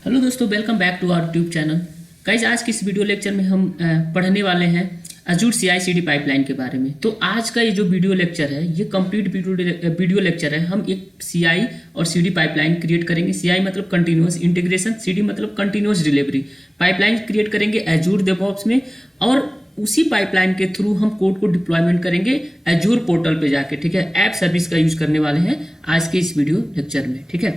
Hello दोस्तों, welcome back to our YouTube channel. Guys, आज की इस वीडियो लेक्चर में हम पढ़ने वाले हैं अजूर CI/CD पाइपलाइन के बारे में। तो आज का ये जो वीडियो लेक्चर है, ये कंप्लीट वीडियो लेक्चर है। हम एक CI और CD पाइपलाइन क्रिएट करेंगे। CI मतलब कंटिन्यूअस इंटीग्रेशन, CD मतलब कंटिन्यूअस डिलीवरी। पाइपलाइन क्रिएट करेंगे अजूर डेवऑप्स में, और उसी पाइपलाइन के थ्रू हम कोड को डिप्लॉयमेंट करेंगे अजूर पोर्टल पे जाके। ठीक है, ऐप सर्विस का यूज करने वाले हैं आज के इस वीडियो लेक्चर में। ठीक है,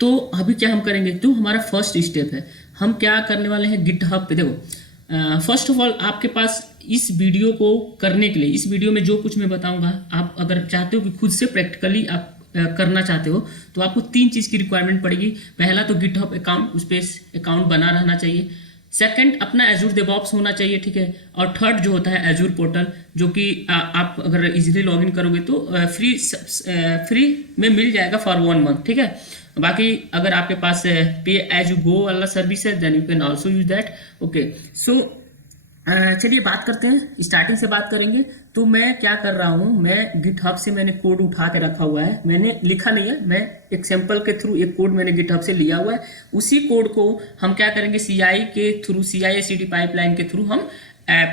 तो अभी क्या हम करेंगे, तो हमारा फर्स्ट स्टेप है, हम क्या करने वाले हैं गिटहब पे। देखो, फर्स्ट ऑफ ऑल आपके पास इस वीडियो को करने के लिए, इस वीडियो में जो कुछ मैं बताऊंगा, आप अगर चाहते हो कि खुद से प्रैक्टिकली आप करना चाहते हो, तो आपको 3 चीज़ की रिक्वायरमेंट पड़ेगी। पहला तो गिटहब अकाउंट, उस पर अकाउंट बना रहना चाहिए। सेकंड, अपना एजूर डेवऑप्स होना चाहिए। ठीक है, और थर्ड जो होता है एजूर पोर्टल, जो कि आप अगर इजीली लॉगिन करोगे तो फ्री में मिल जाएगा फॉर 1 मंथ। ठीक है, बाकी अगर आपके पास पे एज यू गो वाला सर्विस है, then you can also use that. Okay, so चलिए बात करते हैं, स्टार्टिंग से बात करेंगे। तो मैं क्या कर रहा हूँ, मैं गिटहब से मैंने कोड उठा के रखा हुआ है। मैंने लिखा नहीं है, मैं एक सैंपल के थ्रू एक कोड मैंने गिटहब से लिया हुआ है। उसी कोड को हम क्या करेंगे, CI के थ्रू, CI/CD पाइपलाइन के थ्रू हम ऐप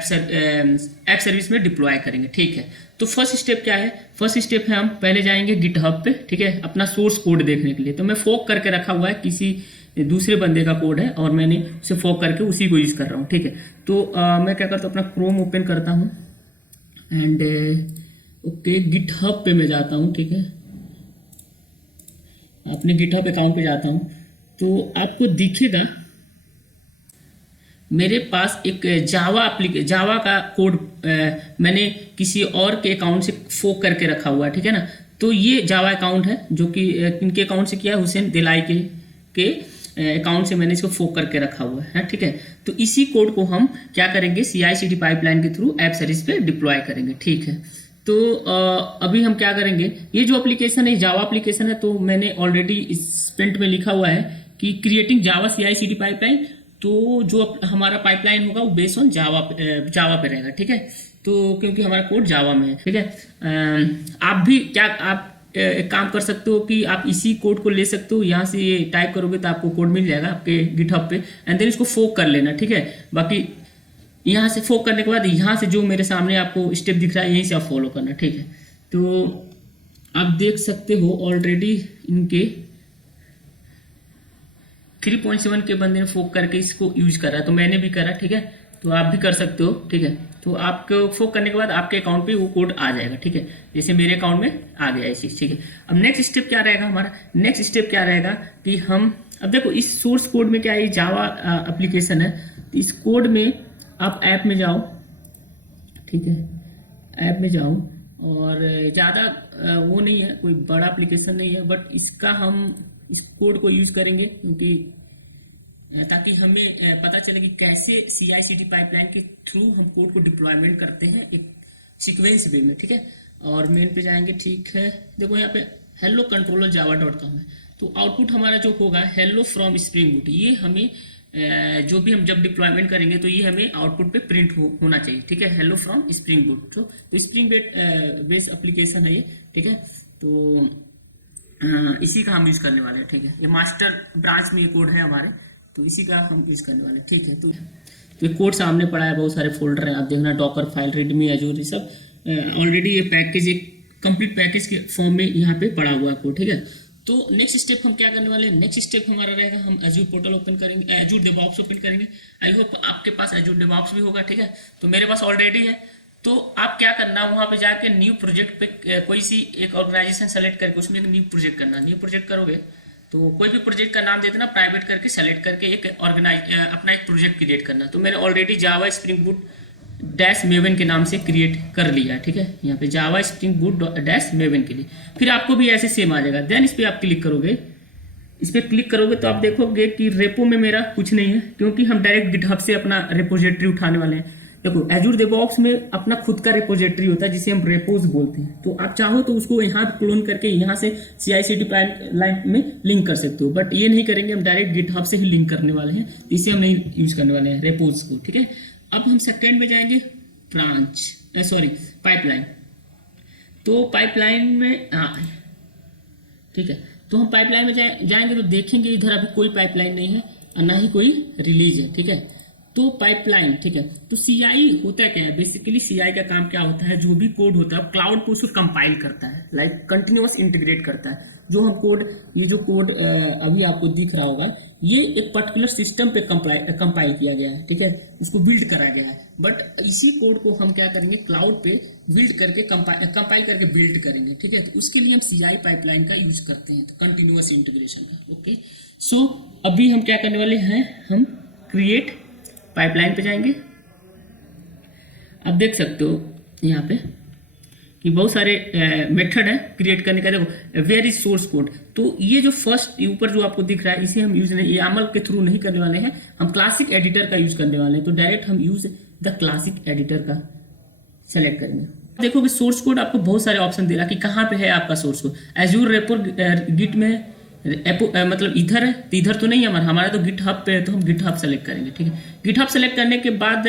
सर्विस में डिप्लॉय करेंगे। ठीक है, तो फर्स्ट स्टेप क्या है, फर्स्ट स्टेप है हम पहले जाएंगे गिटहब पे। ठीक है, अपना सोर्स कोड देखने के लिए। तो मैं फोक करके रखा हुआ है, किसी दूसरे बंदे का कोड है और मैंने उसे फोक करके उसी को यूज कर रहा हूँ। ठीक है, तो मैं क्या करता हूँ, अपना क्रोम ओपन करता हूँ एंड ओके, गिटहब पे मैं जाता हूँ। ठीक है, अपने गिटहब अकाउंट पे जाता हूँ, तो आपको दिखेगा मेरे पास एक जावा का कोड मैंने किसी और के अकाउंट से फोक करके रखा हुआ है। ठीक है ना, तो ये जावा अकाउंट है, जो कि इनके अकाउंट से किया है, हुसैन दिलाई के अकाउंट से मैंने इसको फोक करके रखा हुआ है। ठीक है, तो इसी कोड को हम क्या करेंगे, CI/CD पाइपलाइन के थ्रू ऐप सर्विस पे डिप्लॉय करेंगे। ठीक है, तो अभी हम क्या करेंगे, ये जो एप्लीकेशन है जावा एप्लीकेशन है, तो मैंने ऑलरेडी इस स्प्रिंट में लिखा हुआ है कि क्रिएटिंग जावा CI/CD पाइपलाइन। तो जो हमारा पाइपलाइन होगा वो बेस्ड ऑन जावा पे रहेगा। ठीक है, तो क्योंकि हमारा कोड जावा में है। ठीक है, आप भी क्या आप एक काम कर सकते हो कि आप इसी कोड को ले सकते हो, यहाँ से ये टाइप करोगे तो आपको कोड मिल जाएगा आपके गिटहब पे, एंड देन इसको फोक कर लेना। ठीक है, बाकी यहाँ से फोक करने के बाद यहाँ से जो मेरे सामने आपको स्टेप दिख रहा है, यहीं से आप फॉलो करना। ठीक है, तो आप देख सकते हो ऑलरेडी इनके 3.7 के बंदे ने फोक करके इसको यूज करा, तो मैंने भी करा। ठीक है, तो आप भी कर सकते हो। ठीक है, तो आपको फोक करने के बाद आपके अकाउंट पे वो कोड आ जाएगा। ठीक है, जैसे मेरे अकाउंट में आ गया ऐसी। ठीक है, अब नेक्स्ट स्टेप क्या रहेगा, हमारा नेक्स्ट स्टेप क्या रहेगा कि हम, अब देखो इस सोर्स कोड में क्या है, जावा एप्लीकेशन है, तो इस कोड में आप ऐप में जाओ। ठीक है, ऐप में जाओ, और ज़्यादा वो नहीं है, कोई बड़ा एप्लीकेशन नहीं है, बट इसका हम इस कोड को यूज करेंगे क्योंकि ताकि हमें पता चले कि कैसे CI/CD पाइपलाइन के थ्रू हम कोड को डिप्लॉयमेंट करते हैं एक सीक्वेंस वे में। ठीक है, और मेन पे जाएंगे। ठीक है, देखो यहाँ पे hello controller java.com है, तो आउटपुट हमारा जो होगा हेलो फ्रॉम स्प्रिंग बूट। ये हमें जो भी हम जब डिप्लॉयमेंट करेंगे तो ये हमें आउटपुट पे प्रिंट होना चाहिए। ठीक है, हेलो फ्रॉम स्प्रिंग बूट। तो स्प्रिंग बेस्ड एप्लीकेशन है ये। ठीक है, तो इसी का हम यूज करने वाले हैं। ठीक है, ये मास्टर ब्रांच में ये कोड है हमारे, तो इसी का हम यूज करने वाले हैं। ठीक है, तो ये कोड सामने पड़ा है, बहुत सारे फोल्डर हैं, आप देखना, डॉकर फाइल, रीडमी, एजूर, ये सब ऑलरेडी ये पैकेज, एक कंप्लीट पैकेज के फॉर्म में यहाँ पे पड़ा हुआ है कोड। ठीक है, तो नेक्स्ट स्टेप हम क्या करने वाले हैं, नेक्स्ट स्टेप हमारा रहेगा, हम एजूर पोर्टल ओपन करेंगे, एजूर डेवऑप्स ओपन करेंगे। आई होप आपके पास एजूर डेवऑप्स भी होगा। ठीक है, तो मेरे पास ऑलरेडी है। तो आप क्या करना, वहाँ पे जाके न्यू प्रोजेक्ट पे कोई सी एक ऑर्गेनाइजेशन सेलेक्ट करके उसमें एक न्यू प्रोजेक्ट करना। न्यू प्रोजेक्ट करोगे तो कोई भी प्रोजेक्ट का नाम दे देना, प्राइवेट करके सेलेक्ट करके एक अपना एक प्रोजेक्ट क्रिएट करना। तो मैंने ऑलरेडी जावा स्प्रिंग बूट डैश मेवन के नाम से क्रिएट कर लिया है। ठीक है, यहाँ पे जावा स्प्रिंग बूट डैश मेवन के लिए, फिर आपको भी ऐसे सेम आ जाएगा। देन इस पर आप क्लिक करोगे, इस पर क्लिक करोगे तो आप देखोगे कि रेपो में मेरा कुछ नहीं है, क्योंकि हम डायरेक्ट गिटहब से अपना रिपोजिटरी उठाने वाले हैं। देखो, एजूर डेवऑप्स में अपना खुद का रिपोजिटरी होता है जिसे हम रेपोज बोलते हैं, तो आप चाहो तो उसको यहाँ क्लोन करके यहाँ से CI/CD पाइपलाइन में लिंक कर सकते हो, बट ये नहीं करेंगे, हम डायरेक्ट गिटहब से ही लिंक करने वाले हैं, इसे हम नहीं यूज करने वाले हैं रेपोज को। ठीक है, अब हम सेकेंड में जाएंगे, ब्रांच पाइपलाइन। तो पाइपलाइन में ठीक है, तो हम पाइपलाइन में जाएंगे तो देखेंगे इधर अभी कोई पाइपलाइन नहीं है और ना ही कोई रिलीज है, ठीक है। तो पाइपलाइन, ठीक है। तो सीआई होता है क्या है, बेसिकली सीआई का काम क्या होता है, जो भी कोड होता है क्लाउड को उसको कंपाइल करता है, लाइक कंटिन्यूअस इंटीग्रेट करता है। जो हम कोड, ये जो कोड अभी आपको दिख रहा होगा, ये एक पर्टिकुलर सिस्टम पे कंपाइल किया गया है, ठीक है, उसको बिल्ड करा गया है। बट इसी कोड को हम क्या करेंगे, क्लाउड पे बिल्ड करके कंपाइल करके बिल्ड करेंगे, ठीक है। तो उसके लिए हम सीआई पाइपलाइन का यूज करते हैं, तो कंटिन्यूअस इंटीग्रेशन का। ओके, सो अभी हम क्या करने वाले हैं, हम क्रिएट पाइपलाइन पे जाएंगे। आप देख सकते हो यहाँ पे कि बहुत सारे मेथड है क्रिएट करने का। देखो वेयर इज सोर्स कोड, तो ये जो फर्स्ट ऊपर जो आपको दिख रहा है, इसे हम यूज नहीं, YAML के थ्रू नहीं करने वाले हैं, हम क्लासिक एडिटर का यूज करने वाले हैं। तो डायरेक्ट हम यूज द क्लासिक एडिटर का सेलेक्ट करेंगे। देखो कि सोर्स कोड आपको बहुत सारे ऑप्शन दे रहा है कि कहाँ पे है आपका source code. Azure repo Git में मतलब इधर है, तो इधर तो नहीं है हमारा तो गिटहब पे है, तो हम गिटहब सेलेक्ट करेंगे, ठीक है। गिटहब सेलेक्ट करने के बाद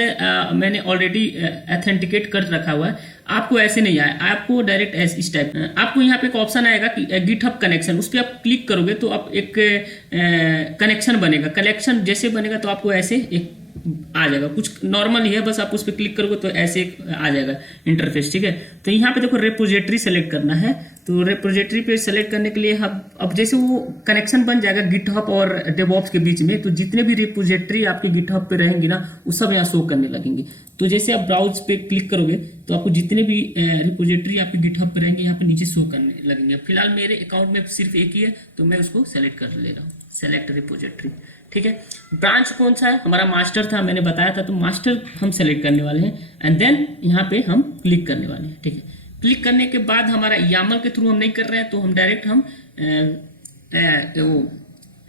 मैंने ऑलरेडी ऑथेंटिकेट कर रखा हुआ है। आपको ऐसे नहीं आया, आपको डायरेक्ट इस टाइप आपको यहाँ पे एक ऑप्शन आएगा कि गिटहब कनेक्शन, उस पर आप क्लिक करोगे तो आप एक कनेक्शन बनेगा। कनेक्शन जैसे बनेगा तो आपको ऐसे एक आ जाएगा, कुछ नॉर्मल ही है, बस आप उस पर क्लिक करोगे तो ऐसे आ जाएगा इंटरफेस, ठीक है। तो यहाँ पे देखो रेपोजिटरी सेलेक्ट करना है, तो रेपोजिटरी पे सेलेक्ट करने के लिए हम अब जैसे वो कनेक्शन बन जाएगा गिटहब और डेवऑप्स के बीच में, तो जितने भी रेपोजिटरी आपके गिटहब पे रहेंगी ना, वो सब यहाँ शो करने लगेंगे। तो जैसे आप ब्राउज पे क्लिक करोगे तो आपको जितने भी रिपोजिटरी आपके गिटहब पे रहेंगे यहाँ पे नीचे शो करने लगेंगे। फिलहाल मेरे अकाउंट में सिर्फ एक ही है, तो मैं उसको सेलेक्ट कर ले रहा हूँ, सेलेक्ट रिपोजिटरी, ठीक है। ब्रांच कौन सा है, हमारा मास्टर था, मैंने बताया था, तो मास्टर हम सेलेक्ट करने वाले हैं एंड देन यहाँ पे हम क्लिक करने वाले हैं, ठीक है। क्लिक करने के बाद हमारा YAML के थ्रू हम नहीं कर रहे हैं, तो हम डायरेक्ट हम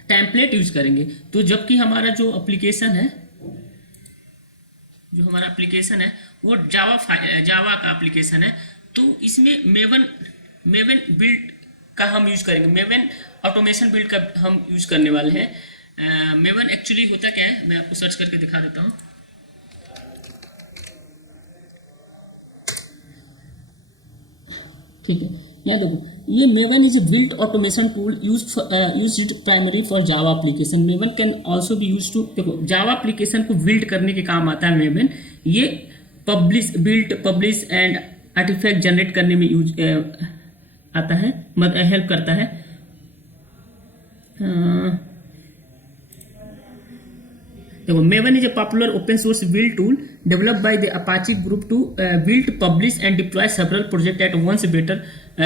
टेम्पलेट यूज करेंगे। तो जबकि हमारा जो एप्लीकेशन है, वो जावा का एप्लीकेशन है, तो इसमें मेवन बिल्ड का हम यूज करेंगे, मेवन ऑटोमेशन बिल्ड का हम यूज करने वाले हैं। मेवन एक्चुअली होता क्या है, मैं आपको सर्च करके दिखा देता हूँ। ठीक है, यहाँ देखो, ये Maven is a built automation tool used primary for Java application. Maven can also be used to, देखो जावा एप्लीकेशन को बिल्ड करने के काम आता है मेवन। ये पब्लिश एंड आर्टिफैक्ट जनरेट करने में यूज आता है, हेल्प करता है। देखो maven is A popular open source build tool developed by the Apache group to build, publish and deploy several project at once, better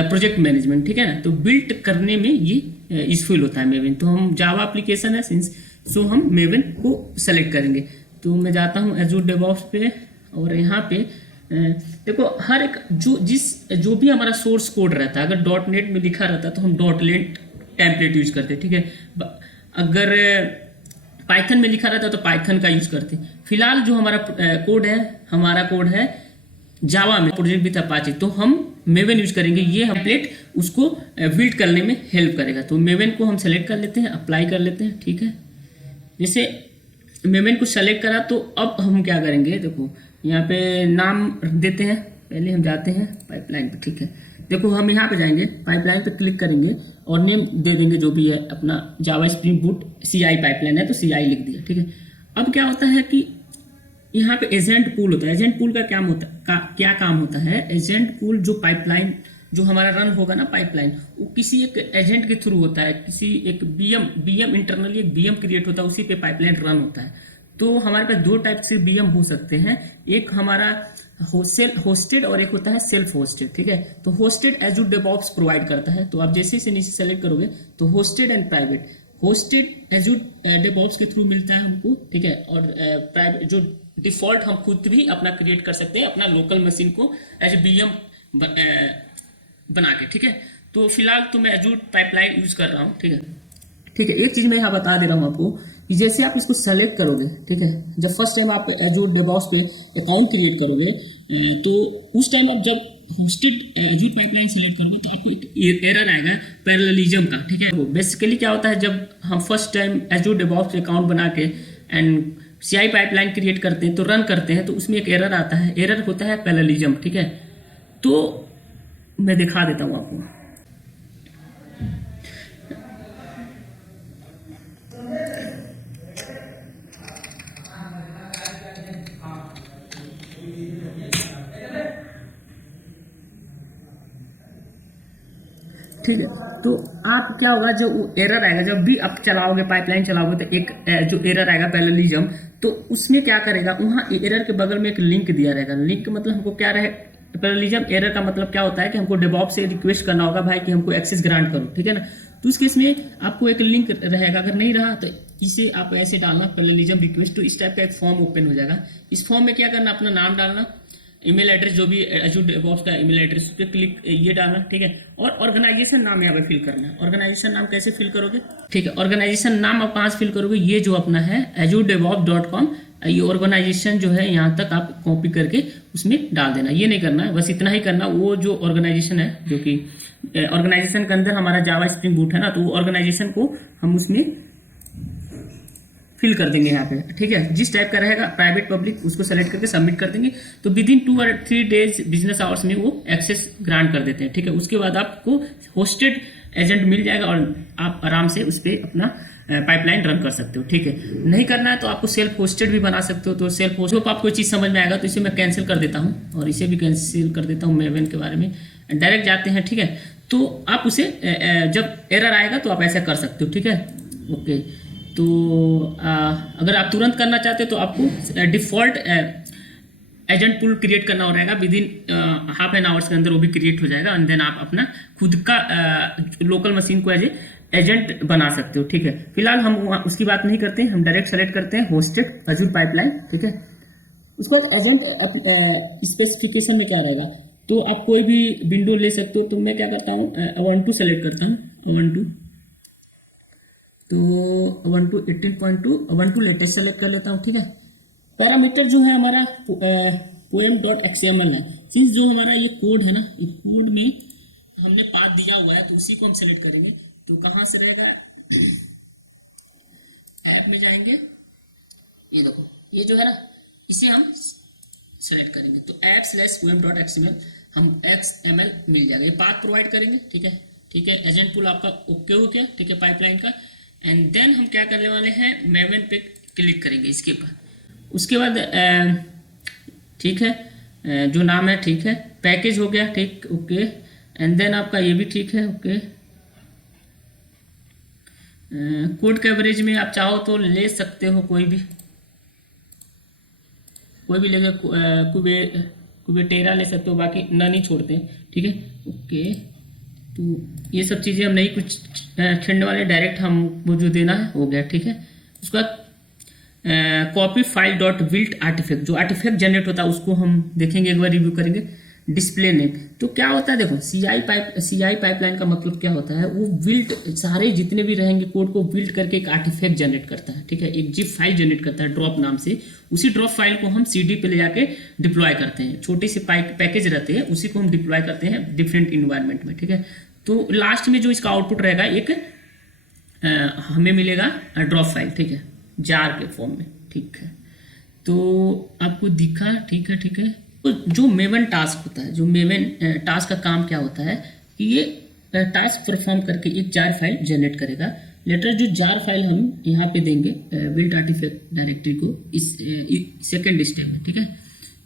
project management, ठीक है ना। तो बिल्ड करने में ये यूजफुल होता है मेवन। तो हम जावा एप्लीकेशन है सिंस, सो हम मेवन को सेलेक्ट करेंगे। तो मैं जाता हूँ एजूर डेवऑप्स पे, और यहाँ पे देखो हर एक जो भी हमारा सोर्स कोड रहता है, अगर .NET में लिखा रहता है तो हम .NET टेम्पलेट यूज करते हैं, ठीक है। अगर पाइथन में लिखा रहता है तो पाइथन का यूज करते हैं। फिलहाल जो हमारा कोड है जावा में, प्रोजेक्ट विद अपाचे, तो हम मेवन यूज करेंगे। ये हम टेम्पलेट उसको बिल्ड करने में हेल्प करेगा। तो मेवन को हम सेलेक्ट कर लेते हैं, अप्लाई कर लेते हैं, ठीक है। जैसे मेवन को सेलेक्ट करा तो अब हम क्या करेंगे, देखो यहाँ पे नाम देते हैं, पहले हम जाते हैं पाइपलाइन पे, ठीक है। देखो हम यहाँ पे जाएंगे, पाइपलाइन पे क्लिक करेंगे और नेम दे देंगे जो भी है अपना, जावा स्प्रिंग बूट CI पाइपलाइन है तो CI लिख दिया, ठीक है। अब क्या होता है कि यहाँ पे एजेंट पूल होता है। एजेंट पूल का क्या काम होता है, एजेंट पूल जो पाइपलाइन जो हमारा रन होगा ना पाइपलाइन, वो किसी एक एजेंट के थ्रू होता है, किसी एक BM इंटरनली एक BM क्रिएट होता है, उसी पे पाइपलाइन रन होता है। तो हमारे पास दो टाइप से BM हो सकते हैं, एक हमारा होस्टेड और एक होता है सेल्फ होस्टेड, ठीक है। तो होस्टेड एजूर डेवऑप्स प्रोवाइड करता है, तो आप जैसे से नीचे सेलेक्ट करोगे तो hosted and private, hosted Azure DevOps के थ्रू मिलता है हमको, ठीक है। और प्राइवेट जो डिफॉल्ट हम खुद भी अपना क्रिएट कर सकते हैं अपना लोकल मशीन को एज BM बना के, ठीक है। तो फिलहाल तो मैं एजूर पाइपलाइन यूज कर रहा हूँ, ठीक है। एक चीज मैं यहाँ बता दे रहा हूँ आपको कि जैसे आप इसको सेलेक्ट करोगे, ठीक है, जब फर्स्ट टाइम आप एजूर डेवऑप्स पे अकाउंट क्रिएट करोगे, तो उस टाइम आप जब होस्टेड एजूर पाइपलाइन सेलेक्ट करोगे तो आपको एक एरर आएगा पैरेललिज्म का, ठीक है। तो बेसिकली क्या होता है, जब हम फर्स्ट टाइम एजूर डेवऑप्स पे अकाउंट बना के एंड CI पाइपलाइन क्रिएट करते हैं, तो रन करते हैं, तो उसमें एक एरर आता है, एरर होता है पैरेललिज्म, ठीक है। तो मैं दिखा देता हूँ आपको, ठीक है। तो आप क्या होगा, जो एरर आएगा जब भी आप चलाओगे, पाइपलाइन चलाओगे, तो एक जो एरर आएगा पैरेललिज्म, तो उसमें क्या करेगा, वहाँ एरर के बगल में एक लिंक दिया रहेगा। लिंक मतलब हमको क्या रहे, पैरेललिज्म एरर का मतलब क्या होता है कि हमको डेवऑप्स से रिक्वेस्ट करना होगा भाई कि हमको एक्सेस ग्रांट करो, ठीक है ना। तो उस केस में आपको एक लिंक रहेगा, अगर नहीं रहा तो इसे आप ऐसे डालना पैरेललिज्म रिक्वेस्ट, तो इस टाइप का एक फॉर्म ओपन हो जाएगा। इस फॉर्म में क्या करना, अपना नाम डालना, ईमेल एड्रेस जो भी अजूर डेवऑप्स का ईमेल एड्रेस पे क्लिक ये डालना, ठीक है। और ऑर्गेनाइजेशन नाम यहाँ पे फिल करना है। ऑर्गेनाइजेशन नाम कैसे फिल करोगे, ठीक है। ऑर्गेनाइजेशन नाम आप कहाँ से फिल करोगे, ये जो अपना है azure-devops.com, ये ऑर्गेनाइजेशन जो है यहाँ तक आप कॉपी करके उसमें डाल देना। ये नहीं करना है, बस इतना ही करना। वो जो ऑर्गेनाइजेशन है, जो कि ऑर्गेनाइजेशन के अंदर हमारा जावा स्प्रिंग बूट है ना, तो वो ऑर्गेनाइजेशन को हम उसमें फिल कर देंगे यहाँ पे, ठीक है। जिस टाइप का रहेगा प्राइवेट पब्लिक, उसको सेलेक्ट करके सबमिट कर देंगे, तो विद इन 2 और 3 डेज बिजनेस आवर्स में वो एक्सेस ग्रांट कर देते हैं, ठीक है। उसके बाद आपको होस्टेड एजेंट मिल जाएगा और आप आराम से उस पर अपना पाइपलाइन रन कर सकते हो, ठीक है। नहीं करना है तो आपको सेल्फ होस्टेड भी बना सकते हो। तो सेल्फ होस्ट आपको चीज़ समझ में आएगा, तो इसे मैं कैंसिल कर देता हूँ और इसे भी कैंसिल कर देता हूँ। मेवन के बारे में डायरेक्ट जाते हैं, ठीक है। तो आप उसे जब एरर आएगा तो आप ऐसा कर सकते हो, ठीक है। ओके, तो अगर आप तुरंत करना चाहते हो तो आपको डिफ़ॉल्ट एजेंट पूल क्रिएट करना हो रहेगा। With in half an hours के अंदर वो भी क्रिएट हो जाएगा, एंड देन आप अपना खुद का लोकल मशीन को एज एजेंट बना सकते हो, ठीक है। फिलहाल हम उसकी बात नहीं करते हैं, हम डायरेक्ट सेलेक्ट करते हैं होस्टेड अजूर पाइपलाइन, ठीक है। उसके बाद एजेंट स्पेसिफिकेशन में क्या रहेगा, तो आप कोई भी विंडो ले सकते हो। तो मैं क्या करता हूँ, Ubuntu सेलेक्ट करता हूँ, Ubuntu, तो Ubuntu 18.2 Ubuntu लेटेस्ट सेलेक्ट कर लेता हूँ, ठीक है। पैरामीटर जो है हमारा poem.xml है। सिंस जो हमारा ये कोड है ना, इस कोड में हमने पाथ दिया हुआ है, तो उसी को हम सेलेक्ट करेंगे। तो कहाँ से रहेगा, ऐप में जाएंगे, ये देखो, ये जो है ना, इसे हम सेलेक्ट करेंगे। तो app/poem.xml हम XML मिल जाएगा, ये पाथ प्रोवाइड करेंगे, ठीक है। ठीक है, एजेंट पूल आपका ओके हो गया, ठीक है, पाइपलाइन का। एंड देन हम क्या करने वाले हैं, मेवन पे क्लिक करेंगे इसके ऊपर। उसके बाद ठीक है, जो नाम है ठीक है, पैकेज हो गया, ठीक, ओके। एंड देन आपका ये भी ठीक है, ओके। कोड कवरेज में आप चाहो तो ले सकते हो, कोई भी लेके कुबेटेरा ले सकते हो, बाकी नन ही छोड़ते हैं, ठीक है, ओके। तो ये सब चीज़ें हम नहीं कुछ छेड़ने वाले, डायरेक्ट हम वो जो देना है हो गया, ठीक है। उसका copy file dot build artifact, जो आर्टिफैक्ट जनरेट होता है उसको हम देखेंगे, एक बार रिव्यू करेंगे। डिस्प्ले नेम, तो क्या होता है, देखो CI पाइपलाइन का मतलब क्या होता है, वो विल्ट सारे जितने भी रहेंगे कोड को विल्ट करके एक आर्टिफैक्ट जनरेट करता है, ठीक है। एक जिप फाइल जनरेट करता है ड्रॉप नाम से। उसी ड्रॉप फाइल को हम CD पे ले जाके डिप्लॉय करते हैं। छोटे से पैकेज रहते हैं, उसी को हम डिप्लॉय करते हैं डिफरेंट इन्वायरमेंट में, ठीक है। तो लास्ट में जो इसका आउटपुट रहेगा, एक हमें मिलेगा ड्रॉप फाइल, ठीक है, जार के फॉर्म में, ठीक है। तो आपको दिखा, ठीक है, ठीक है। तो जो मेवन टास्क होता है, जो मेवन टास्क का काम क्या होता है कि ये टास्क परफॉर्म करके एक जार फाइल जनरेट करेगा। लेटर जो जार फाइल हम यहाँ पे देंगे बिल्ट आर्टिफैक्ट डायरेक्टरी को इस सेकेंड स्टेप में, ठीक है।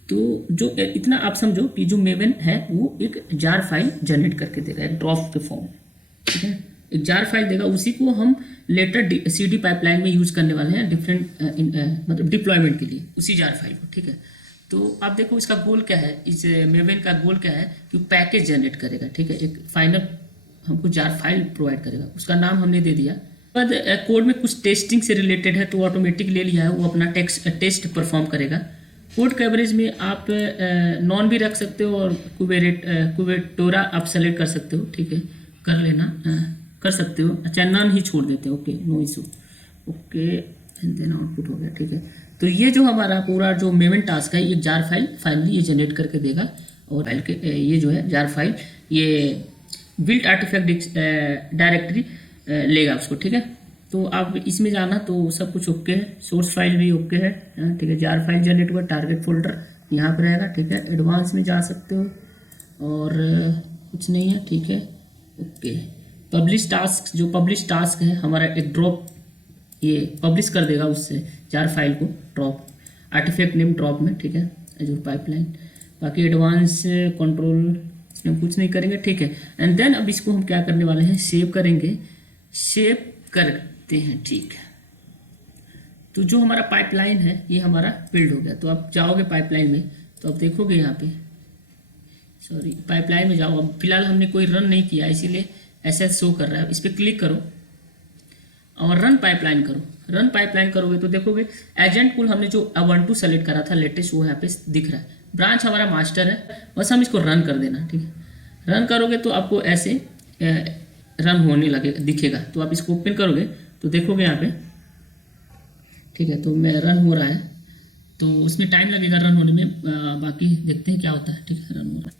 तो जो इतना आप समझो कि जो मेवन है वो एक जार फाइल जनरेट करके देगा, एक ड्रॉप के फॉर्म में, ठीक है। एक जार फाइल देगा, उसी को हम लेटर CD पाइपलाइन में यूज करने वाले हैं डिफरेंट मतलब डिप्लॉयमेंट के लिए, उसी जार फाइल को, ठीक है। तो आप देखो इसका गोल क्या है, इस मेवन का गोल क्या है कि पैकेज जनरेट करेगा, ठीक है। एक फाइनल हमको जार फाइल प्रोवाइड करेगा, उसका नाम हमने दे दिया। बाद कोड में कुछ टेस्टिंग से रिलेटेड है, तो ऑटोमेटिक ले लिया है, वो अपना टेस्ट परफॉर्म करेगा। कोड कवरेज में आप नॉन भी रख सकते हो और कुबेटोरा आप सेलेक्ट कर सकते हो, ठीक है, कर लेना, कर सकते हो। अच्छा, नॉन ही छोड़ देते हैं, okay, no issue, okay. And then output हो गया, ठीक है। तो ये जो हमारा पूरा जो मेवन टास्क है, ये जार फाइल फाइनली ये जनरेट करके देगा। और फाइल के ये जो है जार फाइल, ये बिल्ट आर्टिफैक्ट डायरेक्टरी लेगा उसको, ठीक है। तो आप इसमें जाना तो सब कुछ ओके है, सोर्स फाइल भी ओके है, ठीक है। जार फाइल जनरेट हुआ, टारगेट फोल्डर यहाँ पर रहेगा, ठीक है। एडवांस में जा सकते हो और कुछ नहीं है, ठीक है, ओके। पब्लिश टास्क, जो पब्लिश टास्क है हमारा एक ड्रॉप, ये पब्लिश कर देगा उससे जार फाइल को ड्रॉप आर्टिफैक्ट नेम ड्रॉप में, ठीक है, एजूर पाइपलाइन। बाकी एडवांस कंट्रोल इसमें हम कुछ नहीं करेंगे, ठीक है। एंड देन अब इसको हम क्या करने वाले हैं, सेव करेंगे, सेव करते हैं, ठीक है। तो जो हमारा पाइपलाइन है ये हमारा बिल्ड हो गया। तो आप जाओगे पाइपलाइन में तो आप देखोगे यहाँ पे, सॉरी पाइपलाइन में जाओ। अब फिलहाल हमने कोई रन नहीं किया इसीलिए ऐसा शो कर रहा है। इस पर क्लिक करो और रन पाइपलाइन करो। रन पाइपलाइन करोगे तो देखोगे एजेंट पूल हमने जो Ubuntu सेलेक्ट करा था लेटेस्ट वो यहाँ पे दिख रहा है। ब्रांच हमारा मास्टर है, बस हम इसको रन कर देना, ठीक है। रन करोगे तो आपको ऐसे रन होने लगे दिखेगा। तो आप इसको ओपन करोगे तो देखोगे यहाँ पे, ठीक है। तो मैं रन हो रहा है, तो उसमें टाइम लगेगा रन होने में, बाकी देखते हैं क्या होता है, ठीक है। रन हो रहा है।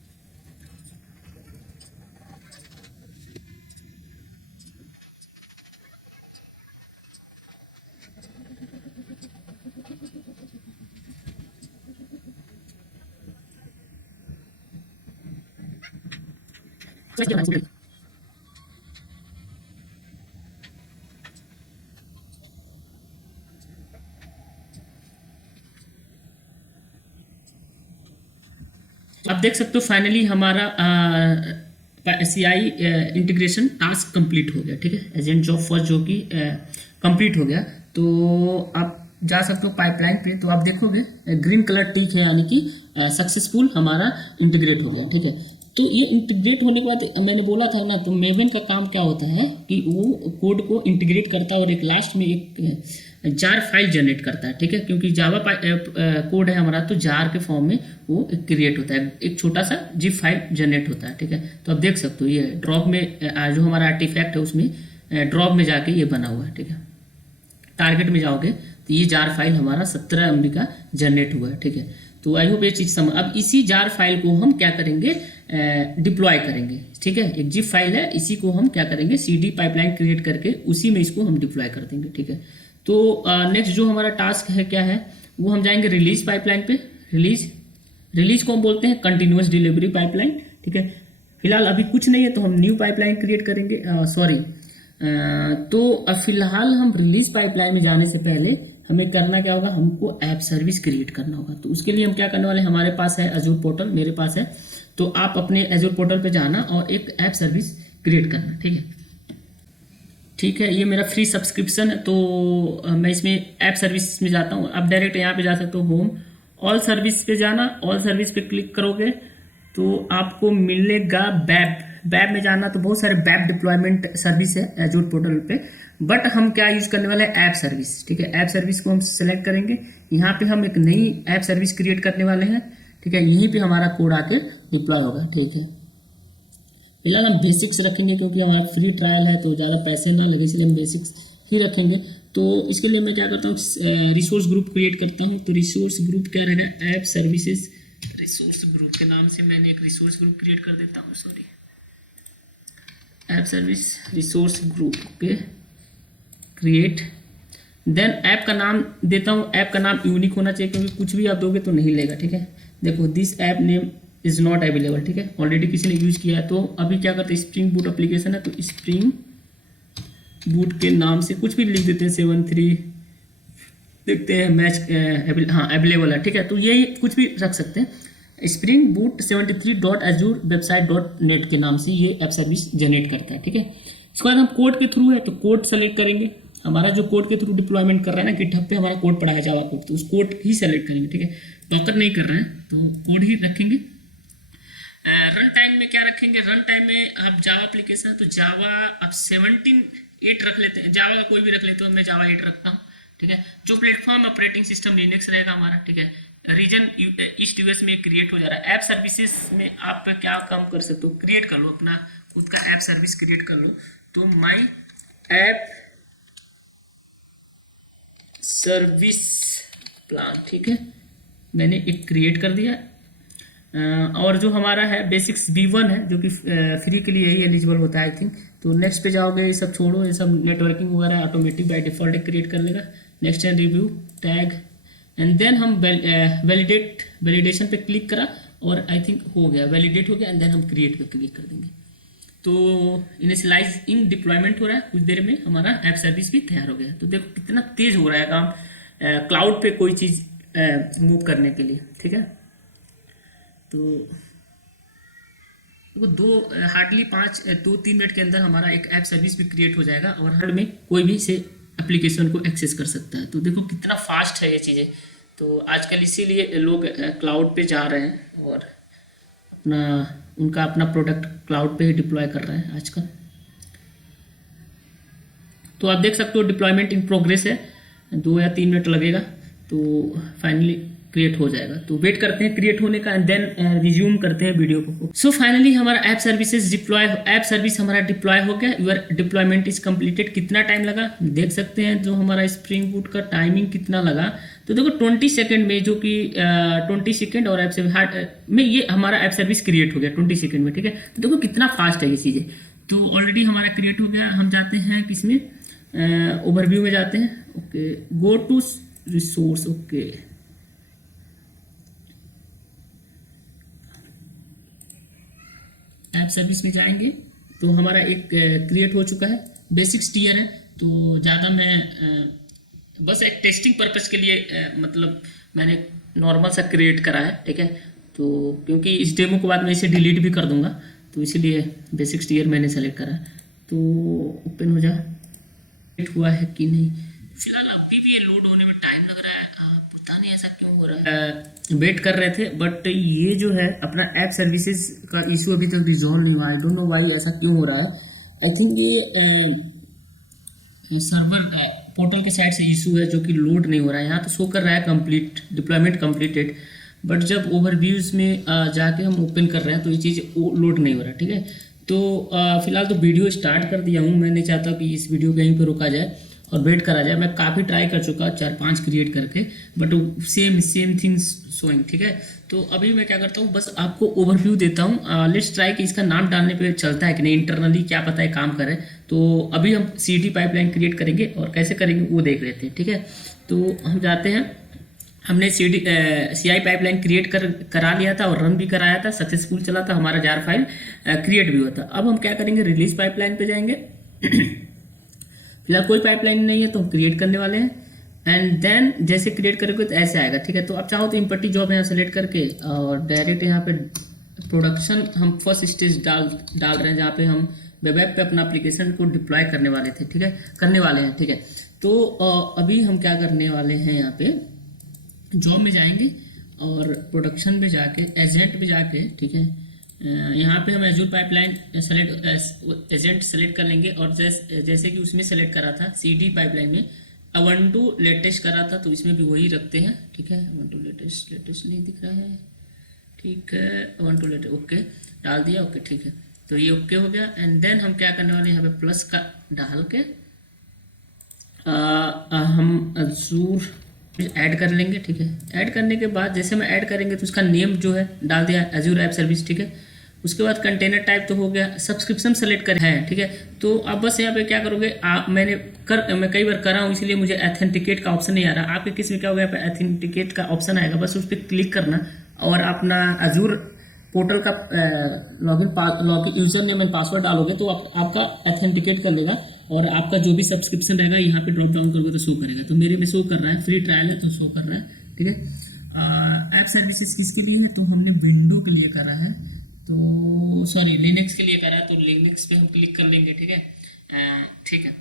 आप देख सकते हो फाइनली हमारा CI इंटीग्रेशन टास्क कंप्लीट हो गया, ठीक है। एजेंट जॉब फर्स्ट जो कि कंप्लीट हो गया। तो आप जा सकते हो पाइपलाइन पे, तो आप देखोगे ग्रीन कलर टिक है, यानी कि सक्सेसफुल हमारा इंटीग्रेट हो गया, ठीक है। तो ये इंटीग्रेट होने के बाद मैंने बोला था ना, तो मेवन का काम क्या होता है कि वो कोड को इंटीग्रेट करता है और एक लास्ट में एक जार फाइल जनरेट करता है, ठीक है। क्योंकि जावा कोड है हमारा, तो जार के फॉर्म में वो क्रिएट होता है, एक छोटा सा जिप फाइल जनरेट होता है, ठीक है। तो आप देख सकते हो ये ड्रॉप में जो हमारा आर्टिफैक्ट है उसमें ड्रॉप में जाके ये बना हुआ है, ठीक है। टारगेट में जाओगे तो ये जार फाइल हमारा 17 MB का जनरेट हुआ है, ठीक है। तो आई होप ये चीज़ समझ। अब इसी जार फाइल को हम क्या करेंगे, डिप्लॉय करेंगे, ठीक है। एक जिप फाइल है, इसी को हम क्या करेंगे, CD पाइपलाइन क्रिएट करके उसी में इसको हम डिप्लॉय कर देंगे, ठीक है। तो नेक्स्ट जो हमारा टास्क है क्या है, वो हम जाएंगे रिलीज पाइपलाइन पे। रिलीज को हम बोलते हैं कंटिन्यूअस डिलीवरी पाइपलाइन, ठीक है। फिलहाल अभी कुछ नहीं है तो हम न्यू पाइपलाइन क्रिएट करेंगे, तो फिलहाल हम रिलीज पाइपलाइन में जाने से पहले हमें करना क्या होगा, हमको ऐप सर्विस क्रिएट करना होगा। तो उसके लिए हम क्या करने वाले हैं, हमारे पास है Azure पोर्टल, मेरे पास है, तो आप अपने Azure पोर्टल पे जाना और एक ऐप सर्विस क्रिएट करना, ठीक है। ठीक है, ये मेरा फ्री सब्सक्रिप्शन है, तो मैं इसमें ऐप सर्विस में जाता हूँ। आप डायरेक्ट यहाँ पे जा सकते हो, होम ऑल सर्विस पे जाना, ऑल सर्विस पे क्लिक करोगे तो आपको मिलेगा वेब में जाना। तो बहुत सारे वेब डिप्लॉयमेंट सर्विस है Azure पोर्टल पे, बट हम क्या यूज करने वाले हैं, ऐप सर्विस, ठीक है। ऐप सर्विस को हम सेलेक्ट करेंगे, यहाँ पे हम एक नई ऐप सर्विस क्रिएट करने वाले हैं, ठीक है। यहीं पे हमारा कोड आके डिप्लॉय होगा, ठीक है। फिलहाल हम बेसिक्स रखेंगे क्योंकि हमारा फ्री ट्रायल है, तो ज़्यादा पैसे ना लगे, इसलिए हम बेसिक्स ही रखेंगे। तो इसके लिए मैं क्या करता हूँ, रिसोर्स ग्रुप क्रिएट करता हूँ। तो रिसोर्स ग्रुप क्या रहेगा, ऐप सर्विसेज रिसोर्स ग्रुप के नाम से मैंने एक रिसोर्स ग्रुप क्रिएट कर देता हूँ, sorry, app service resource group के क्रिएट। देन ऐप का नाम देता हूँ, ऐप का नाम यूनिक होना चाहिए क्योंकि कुछ भी आप दोगे तो नहीं लेगा, ठीक है। देखो this app name is not available, ठीक है, ऑलरेडी किसी ने यूज किया है। तो अभी क्या करते हैं, स्प्रिंग बूट एप्लीकेशन है, तो स्प्रिंग बूट के नाम से कुछ भी लिख देते हैं, 73 देखते हैं, मैच हाँ अवेलेबल है, ठीक है। तो ये कुछ भी रख सकते हैं, स्प्रिंग बूट 73.azure-website.net के नाम से ये ऐप सर्विस जनरेट करता है, ठीक है। इसके बाद हम कोड के थ्रू है, तो कोड सेलेक्ट करेंगे। हमारा जो कोड के थ्रू डिप्लॉयमेंट कर रहा है ना, गिटहब पे हमारा कोड पड़ा है जावा कोड, तो उस कोड ही सेलेक्ट करेंगे, ठीक है। डॉकर नहीं कर रहे हैं तो कोड ही रखेंगे। रन टाइम में क्या रखेंगे, रन टाइम में आप जावा एप्लीकेशन है तो जावा आप 17.8 रख लेते हैं, जावा का कोई भी रख लेते हो, मैं जावा 8 रखता हूँ, ठीक है। जो प्लेटफॉर्म ऑपरेटिंग सिस्टम लिनक्स रहेगा हमारा, ठीक है। रीजन ईस्ट यूएस में क्रिएट हो जा रहा है। ऐप सर्विसेज में आप क्या काम कर सकते हो, क्रिएट कर लो अपना खुद का ऐप सर्विस क्रिएट कर लो। तो माई ऐप सर्विस प्लान, ठीक है, मैंने एक क्रिएट कर दिया। और जो हमारा है बेसिक्स B1 है जो कि फ्री के लिए ही एलिजिबल होता है आई थिंक। तो नेक्स्ट पे जाओगे, ये सब छोड़ो, ये सब नेटवर्किंग वगैरह ऑटोमेटिक बाय डिफॉल्ट क्रिएट कर लेगा। Next and review tag and then हम वैलिडेशन पे क्लिक करा और आई थिंक हो गया, वैलिडेट हो गया एंड देन हम क्रिएट पे क्लिक कर देंगे। तो इनिशियलाइजिंग डिप्लॉयमेंट हो रहा है, कुछ देर में हमारा ऐप सर्विस भी तैयार हो गया। तो देखो कितना तेज हो रहा है काम क्लाउड पे कोई चीज़ मूव करने के लिए, ठीक है। तो वो हार्डली 2-3 मिनट के अंदर हमारा एक ऐप सर्विस भी क्रिएट हो जाएगा और हर में कोई भी से एप्लीकेशन को एक्सेस कर सकता है। तो देखो कितना फास्ट है ये चीज़ें। तो आजकल इसीलिए लोग क्लाउड पे जा रहे हैं और उनका अपना प्रोडक्ट क्लाउड पे ही डिप्लॉय कर रहे हैं आजकल। तो आप देख सकते हो डिप्लॉयमेंट इन प्रोग्रेस है, 2 या 3 मिनट लगेगा तो फाइनली क्रिएट हो जाएगा। तो वेट करते हैं क्रिएट होने का एंड देन रिज्यूम करते हैं वीडियो को। सो फाइनली हमारा ऐप सर्विस हमारा डिप्लॉय हो गया। Your deployment is completed. कितना टाइम लगा देख सकते हैं, जो हमारा स्प्रिंग बूट का टाइमिंग कितना लगा तो देखो 20 सेकेंड में, जो कि 20 सेकेंड और ऐप सर्विस में ये हमारा ऐप सर्विस क्रिएट हो गया 20 सेकेंड में। ठीक है, तो देखो कितना फास्ट है ये चीज़ें। तो ऑलरेडी हमारा क्रिएट हो गया। हम जाते हैं किसमें, ओवरव्यू में जाते हैं। Okay, go to resource. Okay, app service में जाएंगे तो हमारा एक क्रिएट हो चुका है। बेसिक्स टियर है तो ज़्यादा मैं बस एक टेस्टिंग पर्पस के लिए मतलब मैंने नॉर्मल सा क्रिएट करा है। ठीक है, तो क्योंकि इस डेमो के बाद मैं इसे डिलीट भी कर दूंगा तो इसीलिए बेसिक्स टियर मैंने सेलेक्ट करा है। तो ओपन हो जा, हुआ है कि नहीं। फिलहाल अभी भी ये लोड होने में टाइम लग रहा है, पता नहीं ऐसा क्यों हो रहा है। वेट कर रहे थे बट ये जो है अपना ऐप सर्विसेज का इशू अभी तक रिजॉल्व नहीं हुआ। आई डोंट नो व्हाई ऐसा क्यों हो रहा है। आई थिंक ये सर्वर पोर्टल के साइड से इशू है जो कि लोड नहीं हो रहा है। यहाँ तो शो कर रहा है कंप्लीट डिप्लॉयमेंट कंप्लीटेड, बट जब ओवरव्यूज में जाके हम ओपन कर रहे हैं तो ये चीज़ लोड नहीं हो रहा। ठीक है, तो फिलहाल तो वीडियो स्टार्ट कर दिया हूँ। मैं नहीं चाहता कि इस वीडियो को यहीं पर रोका जाए और वेट करा जाए। मैं काफ़ी ट्राई कर चुका 4-5 क्रिएट करके, बट सेम थिंग्स शोइंग। ठीक है, तो अभी मैं क्या करता हूँ, बस आपको ओवरव्यू देता हूँ। लेट्स ट्राई कि इसका नाम डालने पे चलता है कि नहीं, इंटरनली क्या पता है काम करे। तो अभी हम CD पाइपलाइन क्रिएट करेंगे और कैसे करेंगे वो देख लेते हैं। ठीक है, तो हम जाते हैं। हमने CI पाइपलाइन क्रिएट करा लिया था और रन भी कराया था, सक्सेसफुल चला था, हमारा जार फाइल क्रिएट भी हुआ था। अब हम क्या करेंगे, रिलीज पाइपलाइन पे जाएंगे। फिलहाल कोई पाइपलाइन नहीं है तो हम क्रिएट करने वाले हैं एंड देन जैसे क्रिएट करोगे तो ऐसे आएगा। ठीक है, तो आप चाहो तो इम्पटी जॉब यहाँ सेलेक्ट करके और डायरेक्ट यहाँ पे प्रोडक्शन हम फर्स्ट स्टेज डाल रहे हैं, जहाँ पे हम वेब पे अपना एप्लीकेशन को डिप्लॉय करने वाले थे। ठीक है, करने वाले हैं। ठीक है, तो अभी हम क्या करने वाले हैं, यहाँ पे जॉब में जाएंगे और प्रोडक्शन में जाके एजेंट में जाके, ठीक है, यहाँ पे हम एजूर पाइपलाइन एजेंट सेलेक्ट कर लेंगे और जैसे कि उसमें सेलेक्ट करा था CD पाइपलाइन में Ubuntu लेटेस्ट करा था तो इसमें भी वही रखते हैं। ठीक है, Ubuntu लेटेस्ट नहीं दिख रहा है। ठीक है, Ubuntu लेटेस्ट ओके डाल दिया। ओके, ठीक है, तो ये ओके हो गया एंड देन हम क्या करने वाले हैं, यहाँ पे प्लस का डाल के हम अजूर ऐड कर लेंगे। ठीक है, ऐड करने के बाद जैसे हम ऐड करेंगे तो उसका नेम जो है डाल दिया एजूर ऐप सर्विस। ठीक है, उसके बाद कंटेनर टाइप तो हो गया, सब्सक्रिप्शन सेलेक्ट कर है। ठीक है, तो आप बस यहाँ पे क्या करोगे, मैं कई बार करा हूँ इसलिए मुझे ऑथेंटिकेट का ऑप्शन नहीं आ रहा। आपके किस में क्या होगा, यहाँ पे ऑथेंटिकेट का ऑप्शन आएगा, बस उस पर क्लिक करना और अपना एजूर पोर्टल का login user name and password डालोगे तो आपका ऑथेंटिकेट कर लेगा और आपका जो भी सब्सक्रिप्शन रहेगा यहाँ पे ड्रॉप डाउन करोगे तो शो करेगा। तो मेरे में शो कर रहा है, फ्री ट्रायल है तो शो कर रहा है। ठीक है, ऐप सर्विसेज किसके लिए है, तो हमने विंडो के लिए करा है, तो सॉरी लिनक्स के लिए करा है, तो लिनक्स पे हम क्लिक कर लेंगे। ठीक है, ठीक है,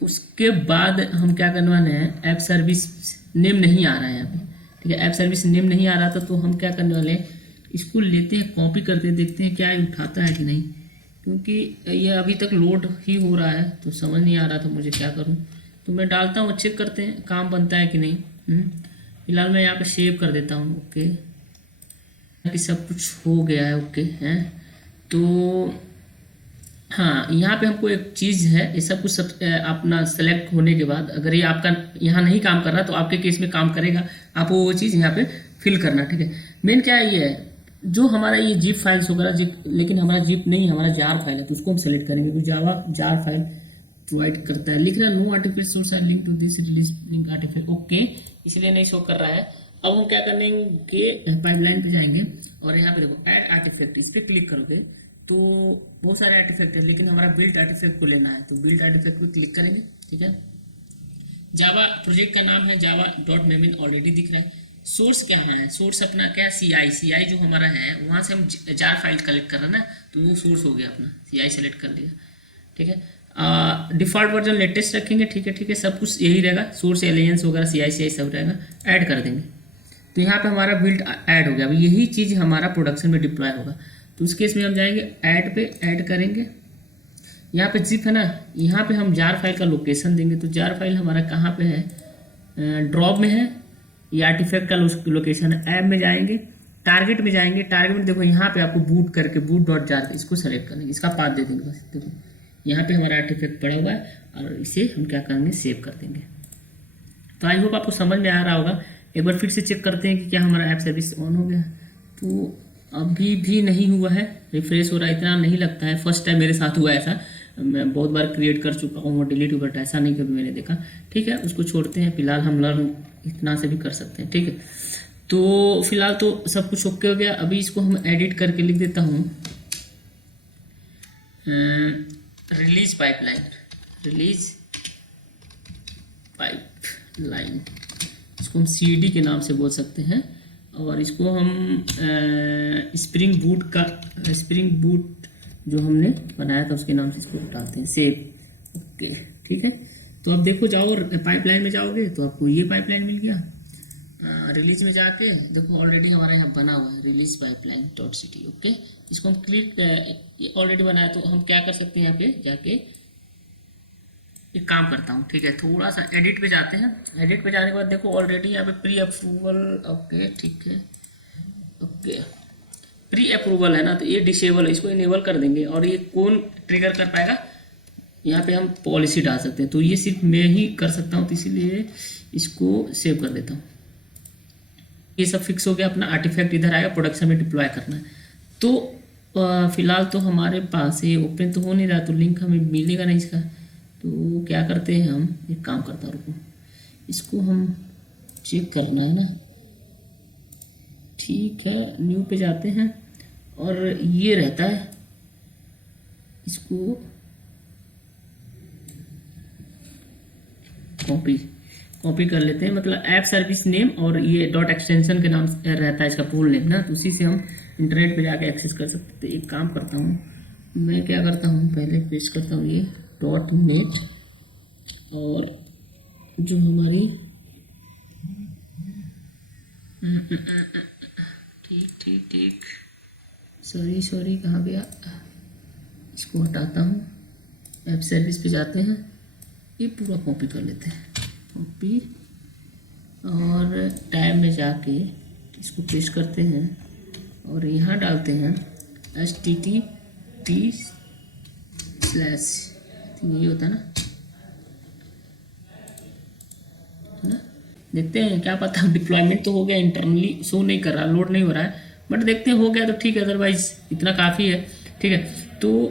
उसके बाद हम क्या करने वाले हैं, ऐप सर्विस नेम नहीं आ रहा है यहाँ पे। ठीक है, ऐप सर्विस नेम नहीं आ रहा था तो हम क्या करने वाले हैं, इसको लेते हैं, कॉपी करते हैं, देखते हैं क्या ये उठाता है कि नहीं, क्योंकि ये अभी तक लोड ही हो रहा है तो समझ नहीं आ रहा था मुझे क्या करूं। तो मैं डालता हूँ, चेक करते हैं काम बनता है कि नहीं। फिलहाल मैं यहाँ पे सेव कर देता हूँ। ओके, कि सब कुछ हो गया है। ओके हैं, तो हाँ, यहाँ पे हमको एक चीज़ है, ये सब कुछ अपना सेलेक्ट होने के बाद अगर ये आपका यहाँ नहीं काम कर रहा तो आपके केस में काम करेगा, आपको वो चीज़ यहाँ पे फिल करना। ठीक है, मेन क्या है, ये है जो हमारा ये जिप फाइल्स वगैरह, लेकिन हमारा जिप नहीं, हमारा जार फाइल है तो उसको हम सेलेक्ट करेंगे। तो जावा जार फाइल प्रोवाइड करता है, लिख रहा है नो आर्टिफिशियल सोर्स है link to this release link artificial. Okay, इसलिए नहीं शो कर रहा है। अब हम क्या करेंगे, पाइपलाइन पे जाएंगे और यहाँ पे देखो ऐड आर्टिफैक्ट, इस पर क्लिक करोगे तो बहुत सारे आर्टिफैक्ट है, लेकिन हमारा बिल्ट आर्टिफैक्ट को लेना है तो बिल्ट आर्टिफैक्ट पे क्लिक करेंगे। ठीक है, जावा प्रोजेक्ट का नाम है जावा.memin ऑलरेडी दिख रहा है। सोर्स क्या है, सोर्स अपना क्या सी आई जो हमारा है वहाँ से हम जार फाइल कलेक्ट कर रहे हैं ना, तो वो सोर्स हो गया अपना, सी आई सेलेक्ट कर लिया, ठीक है। डिफ़ॉल्ट वर्जन लेटेस्ट रखेंगे, ठीक है, ठीक है, सब कुछ यही रहेगा, सोर्स एलियंस वगैरह सी आई सब रहेगा, ऐड कर देंगे। तो यहाँ पे हमारा बिल्ड ऐड हो गया। अब यही चीज़ हमारा प्रोडक्शन में डिप्लॉय होगा, तो उस केस में हम जाएंगे ऐड पे, ऐड करेंगे। यहाँ पे जिप है ना, यहाँ पे हम जार फाइल का लोकेशन देंगे। तो जार फाइल हमारा कहाँ पे है, ड्रॉप में है, ये आर्टिफैक्ट का लोकेशन है। ऐप में जाएंगे, टारगेट में जाएंगे, टारगेट में देखो यहाँ पे आपको बूट करके बूट डॉट जार इसको सेलेक्ट करेंगे, इसका पाथ दे देंगे बस। देखो यहाँ पे हमारा आर्टिफैक्ट पड़ा हुआ है और इसे हम क्या करेंगे, सेव कर देंगे। तो आई होप आपको समझ में आ रहा होगा। एक बार फिर से चेक करते हैं कि क्या हमारा ऐप सर्विस ऑन हो गया। तो अभी भी नहीं हुआ है, रिफ्रेश हो रहा है, इतना नहीं लगता है। फर्स्ट टाइम मेरे साथ हुआ ऐसा, मैं बहुत बार क्रिएट कर चुका हूँ और डिलीट हुआ, ऐसा नहीं कभी मैंने देखा। ठीक है, उसको छोड़ते हैं, फिलहाल हम लर्न इतना से भी कर सकते हैं। ठीक है, तो फिलहाल तो सब कुछ ओके हो गया। अभी इसको हम एडिट करके लिख देता हूँ, रिलीज पाइपलाइन, रिलीज पाइपलाइन, इसको हम CD के नाम से बोल सकते हैं। और इसको हम स्प्रिंग बूट जो हमने बनाया था उसके नाम से इसको डालते हैं, सेव। ओके, ठीक है। तो अब देखो, जाओ पाइपलाइन में जाओगे तो आपको ये पाइपलाइन मिल गया। रिलीज में जाके देखो, ऑलरेडी हमारा यहाँ बना हुआ है रिलीज पाइपलाइन .ct। ओके, इसको हम क्लिक, ऑलरेडी बनाया, तो हम क्या कर सकते हैं, यहाँ पे जाके एक काम करता हूँ। ठीक है, थोड़ा सा एडिट पे जाते हैं। एडिट पे जाने के बाद देखो ऑलरेडी यहाँ पे प्री अप्रूवल, ओके ठीक है, ओके प्री अप्रूवल है ना, तो ये डिसेबल है, इसको इनेबल कर देंगे। और ये कौन ट्रिगर कर पाएगा, यहाँ पे हम पॉलिसी डाल सकते हैं, तो ये सिर्फ मैं ही कर सकता हूँ, तो इसीलिए इसको सेव कर देता हूँ। ये सब फिक्स हो गया, अपना आर्टिफैक्ट इधर आएगा, प्रोडक्शन में डिप्लॉय करना है। तो फिलहाल तो हमारे पास ये ओपन तो हो नहीं रहा, तो लिंक हमें मिलेगा नहीं इसका। तो क्या करते हैं, हम एक काम करता हूँ, रुको, इसको हम चेक करना है ना। ठीक है, न्यू पे जाते हैं और ये रहता है, इसको कॉपी कर लेते हैं, मतलब ऐप सर्विस नेम और ये डॉट एक्सटेंशन के नाम रहता है इसका फुल नेम ना, तो उसी से हम इंटरनेट पे जाके एक्सेस कर सकते हैं। तो एक काम करता हूँ, मैं क्या करता हूँ, पहले पेस्ट करता हूँ ये .net, और जो हमारी ठीक सॉरी कहाँ गया, इसको हटाता हूँ, ऐप सर्विस पे जाते हैं, ये पूरा कॉपी कर लेते हैं, कॉपी, और टैब में जाके इसको पेस्ट करते हैं और यहाँ डालते हैं http/ ये होता है ना, देखते हैं, क्या पता डिप्लॉयमेंट तो हो गया, इंटरनली शो नहीं कर रहा, लोड नहीं हो रहा है, बट देखते हैं हो गया तो ठीक है, अदरवाइज इतना काफ़ी है। ठीक है, तो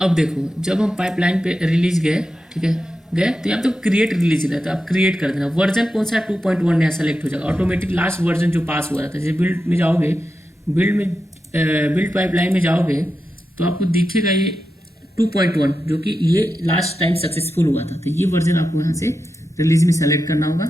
अब देखो, जब हम पाइपलाइन पे रिलीज गए, ठीक है, गए तो यहाँ तो क्रिएट रिलीज रहता है, आप क्रिएट कर देना। वर्जन कौन सा 2.1 यहाँ सेलेक्ट हो जाएगा ऑटोमेटिक, लास्ट वर्जन जो पास हुआ था। जैसे बिल्ड में जाओगे, बिल्ड पाइपलाइन में जाओगे तो आपको दिखेगा ये 2.1, जो कि ये लास्ट टाइम सक्सेसफुल हुआ था। तो ये वर्जन आपको यहाँ से रिलीज में सेलेक्ट करना होगा।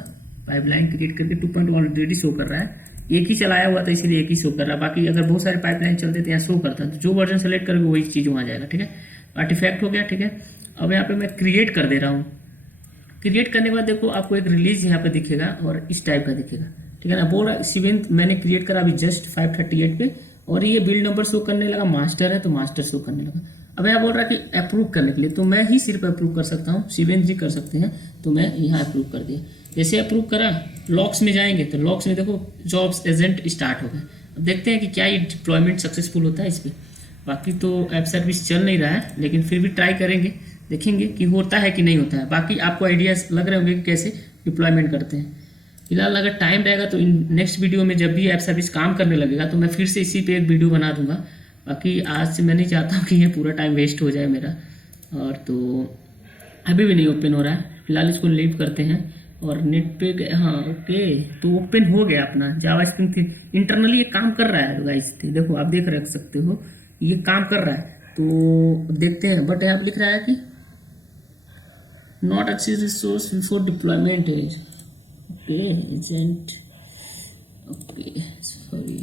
पाइपलाइन क्रिएट करके 2.1 ऑलरेडी शो कर रहा है, एक ही चलाया हुआ था इसीलिए एक ही शो कर रहा है, बाकी अगर बहुत सारे पाइपलाइन चलते तो यहाँ शो करता है, तो जो वर्जन सेलेक्ट करोगे वही चीज़ वहाँ जाएगा। ठीक है, आर्टिफैक्ट हो गया। ठीक है, अब यहाँ पे मैं क्रिएट कर दे रहा हूँ। क्रिएट करने के बाद देखो आपको एक रिलीज यहाँ पे दिखेगा और इस टाइप का दिखेगा। ठीक है ना, बोल रहा 7 मैंने क्रिएट करा अभी जस्ट 5:38 पे, और ये बिल्ड नंबर शो करने लगा, मास्टर है तो मास्टर शो करने लगा। अब यहाँ बोल रहा है कि अप्रूव करने के लिए, तो मैं ही सिर्फ अप्रूव कर सकता हूँ, 7 जी कर सकते हैं, तो मैं यहाँ अप्रूव कर दिया। जैसे अप्रूव करा, लॉक्स में जाएंगे तो लॉक्स में देखो जॉब्स एजेंट स्टार्ट हो गए। अब देखते हैं कि क्या ये डिप्लॉयमेंट सक्सेसफुल होता है इस पर। बाकी तो ऐप सर्विस चल नहीं रहा है, लेकिन फिर भी ट्राई करेंगे, देखेंगे कि होता है कि नहीं होता है। बाकी आपको आइडियाज लग रहे होंगे कि कैसे डिप्लॉयमेंट करते हैं। फिलहाल अगर टाइम रहेगा तो नेक्स्ट वीडियो में जब भी ऐप सर्विस काम करने लगेगा तो मैं फिर से इसी पे एक वीडियो बना दूंगा। बाकी आज से मैं नहीं चाहता हूँ कि ये पूरा टाइम वेस्ट हो जाए मेरा, और तो अभी भी नहीं ओपन हो रहा है। फिलहाल इसको लीव करते हैं और नेट पे गए। हाँ ओके, तो ओपन हो गया अपना जावा स्प्रिंग 3 इंटरनली, ये काम कर रहा है गाइस। देखो आप देख रख सकते हो ये काम कर रहा है, तो देखते हैं। बट यहाँ लिख रहा है कि not access resource before deployment है। ओके, एजेंट ओके सॉरी,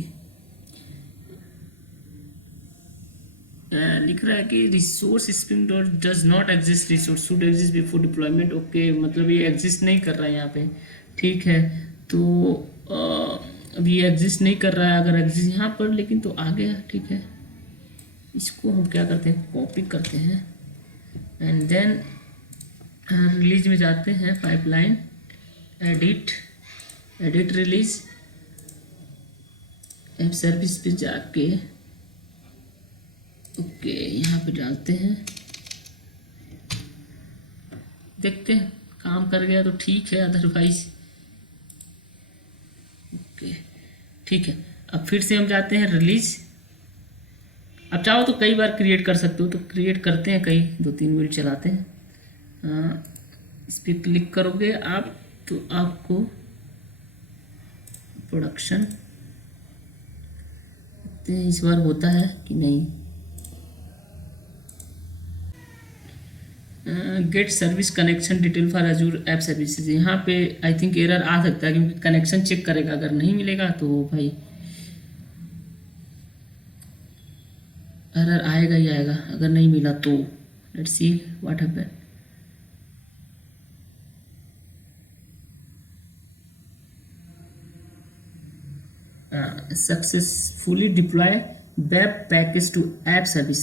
लिख रहा है कि resource spring dot does not exist, resource should exist before deployment. Okay, मतलब ये एग्जिस्ट नहीं कर रहा है यहाँ पे, ठीक है। तो अभी ये एग्जिस्ट नहीं कर रहा है, अगर एग्जिस्ट यहाँ पर, लेकिन तो आ गया, ठीक है। इसको हम क्या करते हैं, कॉपी करते हैं एंड देन रिलीज में जाते हैं, pipeline, edit, edit release, app service पे जाके ओके यहाँ पे डालते हैं, देखते हैं काम कर गया तो ठीक है, अदरवाइज ओके ठीक है। अब फिर से हम जाते हैं रिलीज। अब चाहो तो कई बार क्रिएट कर सकते हो, तो क्रिएट करते हैं, कई 2-3 मिनट चलाते हैं। इस पर क्लिक करोगे आप तो आपको प्रोडक्शन, इस बार होता है कि नहीं, get service connection detail for Azure app services, यहाँ पे आई थिंक एरर आ सकता है क्योंकि कनेक्शन चेक करेगा, अगर नहीं मिलेगा तो भाई एरर आएगा ही आएगा, अगर नहीं मिला तो let's see what happen. Successfully deploy web package to app service,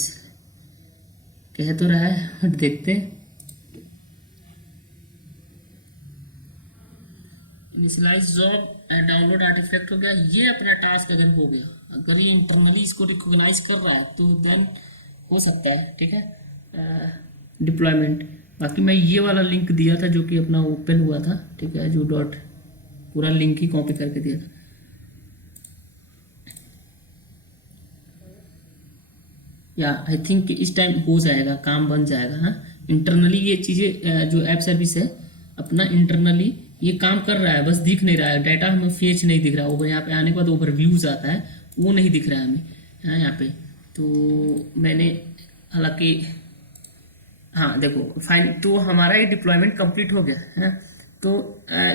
कह तो रहा है बट देखते हैं। इनिशियलाइज डाउनलोड आर्टिफैक्ट हो गया, ये अपना टास्क अगर हो गया, अगर ये इंटरनली इसको रिकॉग्नाइज कर रहा है तो देन हो सकता है, ठीक है, डिप्लॉयमेंट। बाकी मैं ये वाला लिंक दिया था जो कि अपना ओपन हुआ था, ठीक है, जो डॉट पूरा लिंक ही कॉपी करके दिया था। या आई थिंक इस टाइम हो जाएगा, काम बन जाएगा। हाँ, इंटरनली ये चीज़ें जो ऐप सर्विस है अपना इंटरनली ये काम कर रहा है, बस दिख नहीं रहा है, डाटा हमें फेच नहीं दिख रहा है। यहाँ पे आने के बाद ओवरव्यूज आता है, वो नहीं दिख रहा है हमें। हाँ, यहाँ पे तो मैंने हालांकि हाँ देखो फाइन, तो हमारा ये डिप्लॉयमेंट कंप्लीट हो गया है। तो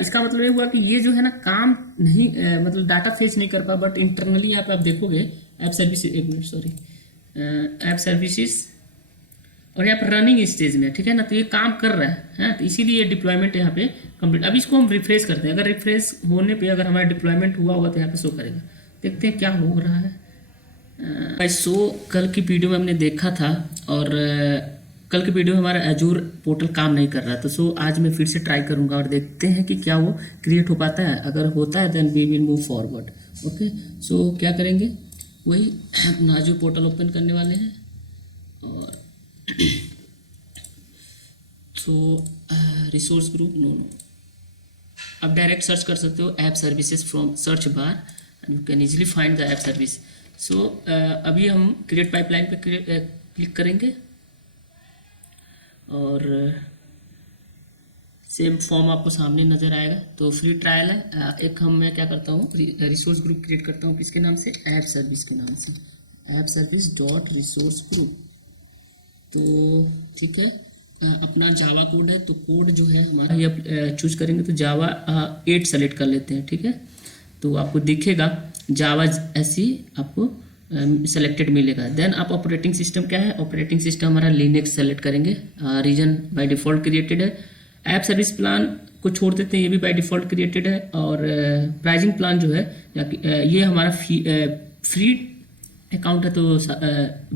इसका मतलब ये हुआ कि ये जो है ना काम नहीं मतलब डाटा फेच नहीं कर पा, बट इंटरनली यहाँ पे आप देखोगे ऐप सर्विस, एक मिनट सॉरी, ऐप सर्विसेज और यहाँ पर रनिंग स्टेज में, ठीक है ना, तो ये काम कर रहा है, तो इसीलिए ये यहाँ पे कंप्लीट। अब इसको हम रिफ्रेश करते हैं, अगर रिफ्रेश होने पे अगर हमारा डिप्लॉयमेंट हुआ होगा तो यहाँ पे शो करेगा, देखते हैं क्या हो रहा है। सो कल की वीडियो में हमने देखा था और कल की वीडियो में हमारा एजूर पोर्टल काम नहीं कर रहा था। सो आज मैं फिर से ट्राई करूँगा और देखते हैं कि क्या वो क्रिएट हो पाता है। अगर होता है then we will move forward. Okay, so क्या करेंगे, वही अपना एजूर पोर्टल ओपन करने वाले हैं और तो रिसोर्स ग्रुप नो, आप डायरेक्ट सर्च कर सकते हो app services from search bar and you can easily find the app service. So अभी हम क्रिएट पाइपलाइन पे क्लिक करेंगे और सेम फॉर्म आपको सामने नज़र आएगा। तो फ्री ट्रायल है, एक हम मैं क्या करता हूँ रिसोर्स ग्रुप क्रिएट करता हूँ, किसके नाम से, ऐप सर्विस के नाम से, app service dot resource group. तो ठीक है, अपना जावा कोड है, तो कोड जो है हमारा ये चूज करेंगे तो जावा 8 सेलेक्ट कर लेते हैं, ठीक है। तो आपको दिखेगा जावा ऐसी आपको सेलेक्टेड मिलेगा। देन आप ऑपरेटिंग सिस्टम क्या है, ऑपरेटिंग सिस्टम हमारा लिनक्स सेलेक्ट करेंगे, रीजन बाय डिफ़ॉल्ट क्रिएटेड है। ऐप सर्विस प्लान को छोड़ देते हैं, ये भी बाय डिफ़ॉल्ट क्रिएटेड है। और प्राइजिंग प्लान जो है ये हमारा फ्री अकाउंट है, तो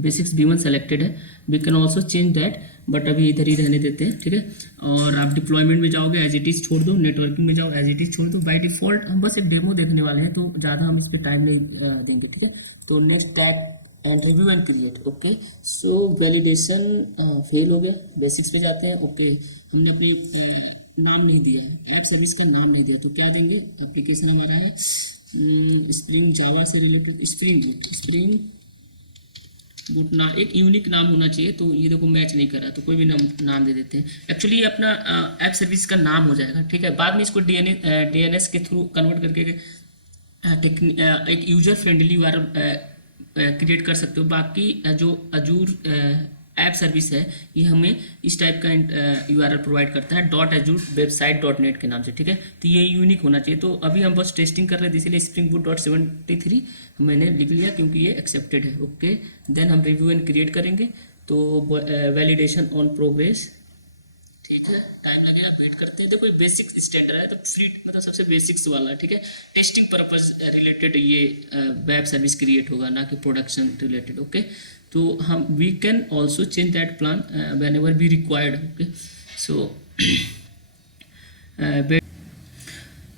बेसिक्स B1 सेलेक्टेड है। We can also change that, but अभी इधर ही रहने देते हैं, ठीक है। और आप डिप्लॉयमेंट में जाओगे एज इट इज़ छोड़ दो, नेटवर्किंग में जाओ एज इट इज़ छोड़ दो। बाय डिफ़ॉल्ट हम बस एक डेमो देखने वाले हैं, तो ज़्यादा हम इस पर टाइम नहीं देंगे, ठीक है। तो next tag and review and create. Okay, so validation fail हो गया, बेसिक्स पे जाते हैं। ओके, हमने अपनी नाम नहीं दिया है, ऐप सर्विस का नाम नहीं दिया, तो क्या देंगे, एप्लीकेशन हमारा है स्प्रिंग जावा से रिलेटेड, स्प्रिंग बूट ना, एक यूनिक नाम होना चाहिए। तो ये देखो मैच नहीं कर रहा, तो कोई भी नाम दे देते हैं। एक्चुअली ये अपना ऐप सर्विस का नाम हो जाएगा, ठीक है। बाद में इसको DNS के थ्रू कन्वर्ट करके एक यूजर फ्रेंडली URL क्रिएट कर सकते हो। बाकी जो अजूर ऐप सर्विस है, ये हमें इस टाइप का यूआरएल प्रोवाइड करता है .azure-website.net के नाम से, ठीक है। तो ये यूनिक होना चाहिए। तो अभी हम बस टेस्टिंग कर रहे थे, इसलिए स्प्रिंग बूट .73 मैंने लिख लिया क्योंकि ये एक्सेप्टेड है। ओके, देन हम रिव्यू एंड क्रिएट करेंगे। तो वैलिडेशन ऑन प्रोग्रेस, ठीक है, टाइम लगेगा, वेट करते हैं। देखो बेसिक स्टैंडर्ड है, तो फ्री मतलब सबसे बेसिक्स वाला, ठीक है। टेस्टिंग पर्पस रिलेटेड ये वेब सर्विस क्रिएट होगा, ना कि प्रोडक्शन रिलेटेड। ओके, तो हम we can also change that plan whenever be required. Okay,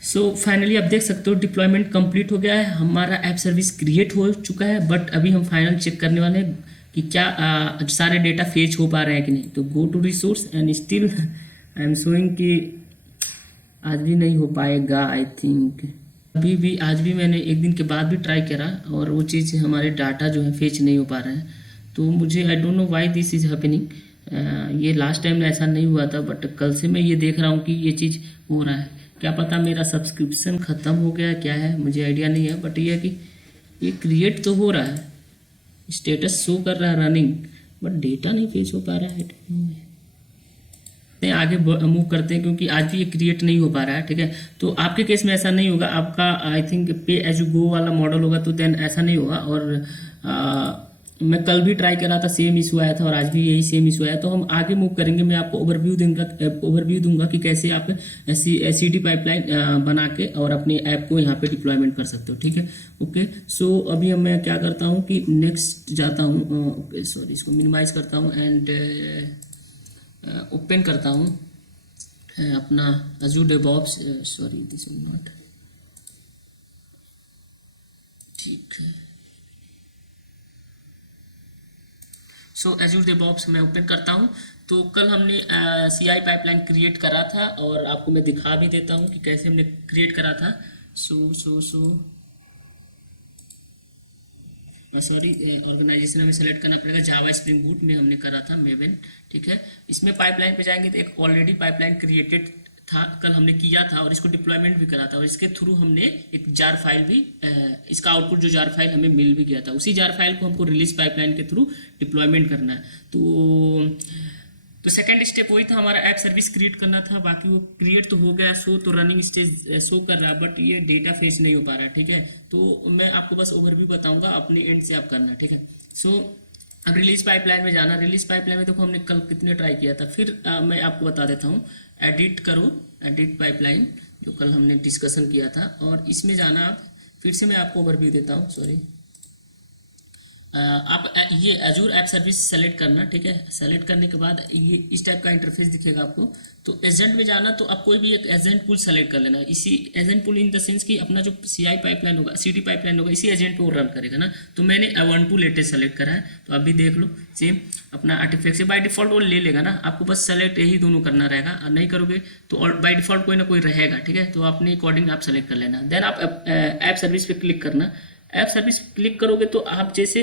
so finally आप देख सकते हो डिप्लॉयमेंट कंप्लीट हो गया है, हमारा ऐप सर्विस क्रिएट हो चुका है। बट अभी हम फाइनल चेक करने वाले हैं कि क्या सारे डेटा फेच हो पा रहे हैं कि नहीं। तो go to resource and still I am showing कि आज भी नहीं हो पाएगा आई थिंक। अभी भी आज भी मैंने एक दिन के बाद भी ट्राई करा और वो चीज़ हमारे डाटा जो है फेच नहीं हो पा रहे हैं। तो मुझे I don't know why this is happening. ये लास्ट टाइम ऐसा नहीं हुआ था, बट कल से मैं ये देख रहा हूँ कि ये चीज़ हो रहा है। क्या पता मेरा सब्सक्रिप्शन ख़त्म हो गया, क्या है मुझे आइडिया नहीं है। बट ये है कि ये क्रिएट तो हो रहा है, स्टेटस शो कर रहा है रनिंग, बट डेटा नहीं फेच हो पा रहा है। आगे मूव करते हैं क्योंकि आज भी ये क्रिएट नहीं हो पा रहा है, ठीक है। तो आपके केस में ऐसा नहीं होगा, आपका आई थिंक पे एज यू गो वाला मॉडल होगा, तो देन ऐसा नहीं होगा। और मैं कल भी ट्राई कर रहा था, सेम इशू आया था और आज भी यही सेम इशू आया। तो हम आगे मूव करेंगे, मैं आपको ओवरव्यू दूंगा कि कैसे आप CD पाइपलाइन बना के और अपने ऐप को यहाँ पे डिप्लॉयमेंट कर सकते हो, ठीक है। ओके, सो अभी मैं क्या करता हूँ कि नेक्स्ट जाता हूँ। ओके सॉरी, इसको मिनिमाइज करता हूँ एंड ओपन करता हूँ अपना Azure DevOps। Sorry, this is not ठीक है। सो Azure DevOps मैं ओपन करता हूँ। तो कल हमने CI पाइपलाइन क्रिएट करा था और आपको मैं दिखा भी देता हूँ कि कैसे हमने क्रिएट करा था। सॉरी, ऑर्गेनाइजेशन हमें सेलेक्ट करना पड़ेगा। जावा स्प्रिंग बूट में हमने करा था मेवन, ठीक है। इसमें पाइपलाइन पे जाएंगे तो एक ऑलरेडी पाइपलाइन क्रिएटेड था, कल हमने किया था और इसको डिप्लॉयमेंट भी करा था और इसके थ्रू हमने एक जार फाइल भी इसका आउटपुट जो जार फाइल हमें मिल भी गया था। उसी जार फाइल को हमको रिलीज पाइपलाइन के थ्रू डिप्लॉयमेंट करना है। तो सेकंड स्टेप वही था, हमारा ऐप सर्विस क्रिएट करना था। बाकी वो क्रिएट तो हो गया, शो तो रनिंग स्टेज शो कर रहा है, बट ये डेटा फेच नहीं हो पा रहा है, ठीक है। तो मैं आपको बस ओवरव्यू बताऊंगा, अपने एंड से आप करना, ठीक है। सो अब रिलीज पाइपलाइन में जाना। रिलीज पाइपलाइन में देखो हमने कल कितने ट्राई किया था। फिर मैं आपको बता देता हूँ, एडिट करो, एडिट पाइपलाइन जो कल हमने डिस्कशन किया था, और इसमें जाना आप। फिर से मैं आपको ओवरव्यू देता हूँ, सॉरी। आप ये Azure ऐप सर्विस सेलेक्ट करना, ठीक है। सेलेक्ट करने के बाद ये इस टाइप का इंटरफेस दिखेगा आपको। तो एजेंट में जाना, तो आप कोई भी एक एजेंट पूल सेलेक्ट कर लेना। इसी agent pool in the sense कि अपना जो CI पाइपलाइन होगा, CD पाइपलाइन होगा, इसी एजेंट पे वो रन करेगा ना। तो मैंने Ubuntu लेटेस्ट सेलेक्ट करा है, तो आप भी देख लो। सेम अपना आर्टिफैक्ट से बाय डिफॉल्ट वो ले लेगा ना, आपको बस सेलेक्ट यही दोनों करना रहेगा। और नहीं करोगे तो और बाय डिफॉल्ट कोई ना कोई रहेगा, ठीक है। तो अपने अकॉर्डिंग आप सेलेक्ट कर लेना। देन आप ऐप सर्विस पे क्लिक करना। ऐप सर्विस क्लिक करोगे तो आप जैसे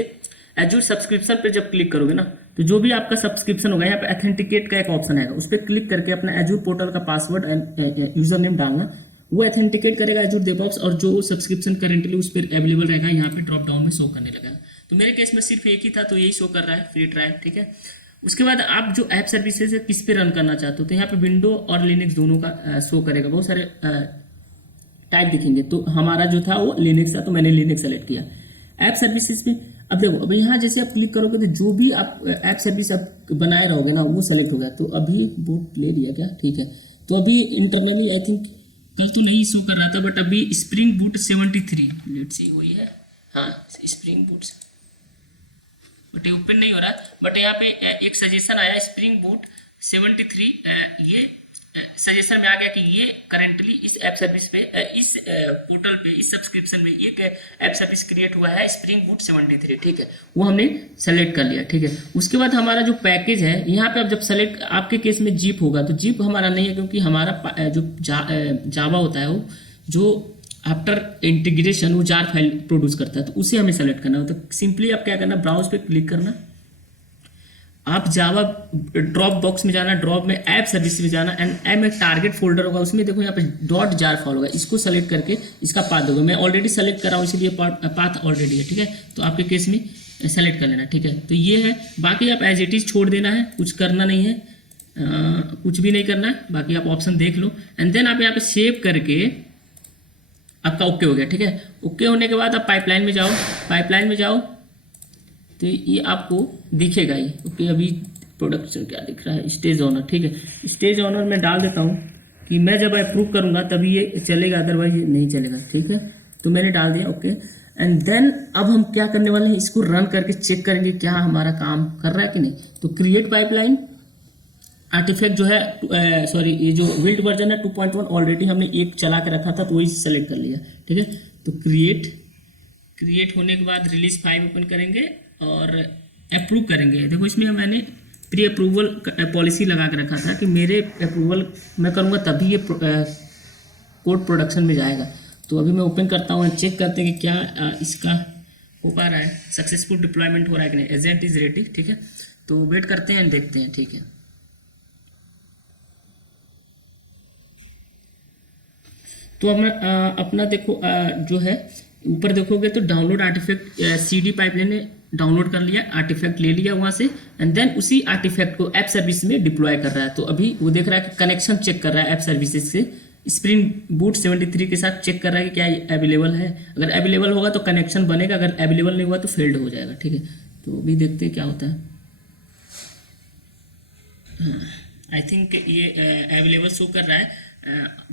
Azure सब्सक्रिप्शन पे जब क्लिक करोगे ना, तो जो भी आपका सब्सक्रिप्शन होगा, यहाँ पे ऑथेंटिकेट का एक ऑप्शन आएगा, उस पर क्लिक करके अपना Azure पोर्टल का पासवर्ड एंड यूजर नेम डालना। वो ऑथेंटिकेट करेगा Azure DevOps, और जो सब्सक्रिप्शन करेंटली उस पर अवेलेबल रहेगा, यहाँ पे ड्रॉप डाउन में शो करने लगेगा। तो मेरे केस में सिर्फ एक ही था, तो यही शो कर रहा है, फ्री ट्रायल, ठीक है। उसके बाद आप जो ऐप सर्विसेज है किस पे रन करना चाहते हो, तो यहाँ पे विंडो और लिनक्स दोनों का शो करेगा। बहुत सारे टाइप दिखेंगे, तो हमारा जो था वो लिनक्स था, तो मैंने लिनक्स सेलेक्ट किया। ऐप सर्विसेज पे अब देखो, अब यहाँ जैसे आप क्लिक करोगे तो जो भी आप ऐप सर्विस आप बनाए रहोगे ना, वो सेलेक्ट हो गया। तो अभी बूट ले लिया क्या, ठीक है। तो अभी इंटरनली आई थिंक कल तो नहीं शो कर रहा था, बट अभी स्प्रिंग बूट 73 लेट्स सी हुई है। हाँ, स्प्रिंग बूट, बट ये ओपन नहीं हो रहा। बट यहाँ पे एक सजेशन आया, स्प्रिंग बूट 73, ये सजेशन में आ गया कि ये करेंटली इस ऐप सर्विस पे, इस पोर्टल पे, इस सब्सक्रिप्शन में एक ऐप सर्विस क्रिएट हुआ है, स्प्रिंग बूट 73, ठीक है। वो हमने सेलेक्ट कर लिया, ठीक है। उसके बाद हमारा जो पैकेज है, यहाँ पे आप जब सेलेक्ट, आपके केस में जीप होगा, तो जीप हमारा नहीं है, क्योंकि हमारा जो जावा होता है, वो जो आफ्टर इंटीग्रेशन वो जार फाइल प्रोड्यूस करता है, तो उसे हमें सेलेक्ट करना होता है। तो सिंपली आप क्या करना, ब्राउज पे क्लिक करना, आप जावा ड्रॉप बॉक्स में जाना, ड्रॉप में ऐप सर्विस में जाना, एंड ऐप में टारगेट फोल्डर होगा, उसमें देखो यहाँ पे डॉट जार फाइल होगा, इसको सेलेक्ट करके इसका पाथ होगा। मैं ऑलरेडी सेलेक्ट कर रहा हूँ, इसलिए पाथ ऑलरेडी है, ठीक है। तो आपके केस में सेलेक्ट कर लेना, ठीक है। तो ये है, बाकी आप एज इट इज़ छोड़ देना है, कुछ करना नहीं है, कुछ भी नहीं करना है, बाकी आप ऑप्शन देख लो। एंड देन आप यहाँ पे सेव करके आपका ओके हो गया, ठीक है। ओके होने के बाद आप पाइपलाइन में जाओ, पाइपलाइन में जाओ तो ये आपको दिखेगा ये। ओके, अभी प्रोडक्शन क्या दिख रहा है, स्टेज ऑनर, ठीक है। स्टेज ऑनर में डाल देता हूँ कि मैं जब अप्रूव करूँगा तभी ये चलेगा, अदरवाइज ये नहीं चलेगा, ठीक है। तो मैंने डाल दिया ओके। एंड देन अब हम क्या करने वाले हैं, इसको रन करके चेक करेंगे क्या हमारा काम कर रहा है कि नहीं। तो क्रिएट पाइपलाइन आर्टिफैक्ट जो है, सॉरी ये जो बिल्ड वर्जन है 2.1 ऑलरेडी हमने एक चला के रखा था तो वही सेलेक्ट कर लिया, ठीक है। तो क्रिएट होने के बाद रिलीज 5 ओपन करेंगे और अप्रूव करेंगे। देखो इसमें मैंने प्री अप्रूवल पॉलिसी लगा के रखा था कि मेरे अप्रूवल मैं करूँगा तभी ये कोड प्रोडक्शन में जाएगा। तो अभी मैं ओपन करता हूँ, चेक करते हैं कि क्या इसका हो पा रहा है, सक्सेसफुल डिप्लॉयमेंट हो रहा है कि नहीं। एजेंट इज रेडी, ठीक है। तो वेट करते हैं, देखते हैं, ठीक है। तो अपना देखो जो है ऊपर देखोगे तो डाउनलोड आर्टिफैक्ट CD पाइपलाइन ने डाउनलोड कर लिया, आर्टिफैक्ट ले लिया वहाँ से, एंड देन उसी आर्टिफैक्ट को ऐप सर्विस में डिप्लॉय कर रहा है। तो अभी वो देख रहा है कि कनेक्शन चेक कर रहा है ऐप सर्विसेज से, स्प्रिंग बूट 73 के साथ चेक कर रहा है कि क्या अवेलेबल है। अगर अवेलेबल होगा तो कनेक्शन बनेगा, अगर अवेलेबल नहीं हुआ तो फेल्ड हो जाएगा, ठीक है। तो अभी देखते हैं क्या होता है। आई थिंक ये अवेलेबल शो कर रहा है।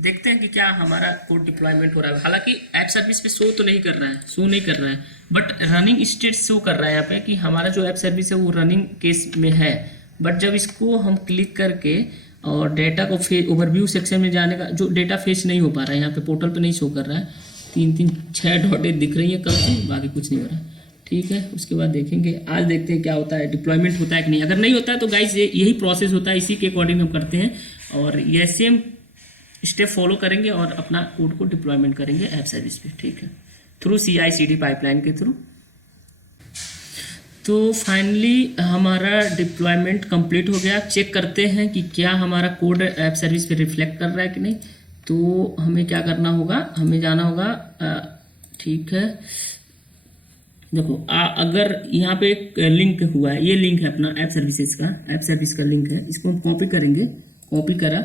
देखते हैं कि क्या हमारा कोड डिप्लॉयमेंट हो रहा है। हालांकि ऐप सर्विस पे शो तो नहीं कर रहा है, शो नहीं कर रहा है, बट रनिंग स्टेट शो कर रहा है यहाँ पे कि हमारा जो ऐप सर्विस है वो रनिंग केस में है। बट जब इसको हम क्लिक करके और डेटा को फेच, ओवरव्यू सेक्शन में जाने का जो डेटा फेच नहीं हो पा रहा है, यहाँ पे पोर्टल पे नहीं शो कर रहा है। 3-3-6 डॉटें दिख रही है कब से, बाकी कुछ नहीं हो रहा है, ठीक है। उसके बाद देखेंगे, आज देखते हैं क्या होता है, डिप्लॉयमेंट होता है कि नहीं। अगर नहीं होता है तो गाइज यही प्रोसेस होता है, इसी के अकॉर्डिंग हम करते हैं और ये सेम स्टेप फॉलो करेंगे और अपना कोड को डिप्लॉयमेंट करेंगे ऐप सर्विस पे, ठीक है, थ्रू CI/CD पाइपलाइन के थ्रू। तो फाइनली हमारा डिप्लॉयमेंट कंप्लीट हो गया। चेक करते हैं कि क्या हमारा कोड ऐप सर्विस पे रिफ्लेक्ट कर रहा है कि नहीं। तो हमें क्या करना होगा, हमें जाना होगा, ठीक है। देखो अगर यहाँ पे एक लिंक हुआ है, ये लिंक है अपना ऐप सर्विसेज का, ऐप सर्विस का लिंक है, इसको हम कॉपी करेंगे, कॉपी करा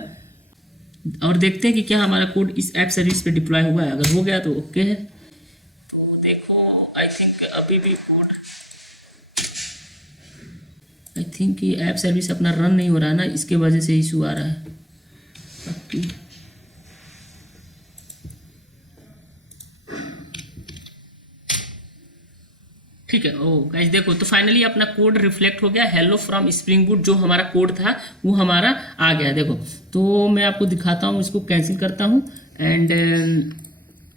और देखते हैं कि क्या हमारा कोड इस ऐप सर्विस पे डिप्लॉय हुआ है। अगर हो गया तो ओके है। तो देखो आई थिंक अभी भी कोड, आई थिंक ये ऐप सर्विस अपना रन नहीं हो रहा है ना, इसके वजह से इशू आ रहा है। बाकी ठीक है। ओ गाइस देखो, तो फाइनली अपना कोड रिफ्लेक्ट हो गया, हेलो फ्रॉम स्प्रिंग बूट, जो हमारा कोड था वो हमारा आ गया। देखो तो मैं आपको दिखाता हूँ, इसको कैंसिल करता हूँ एंड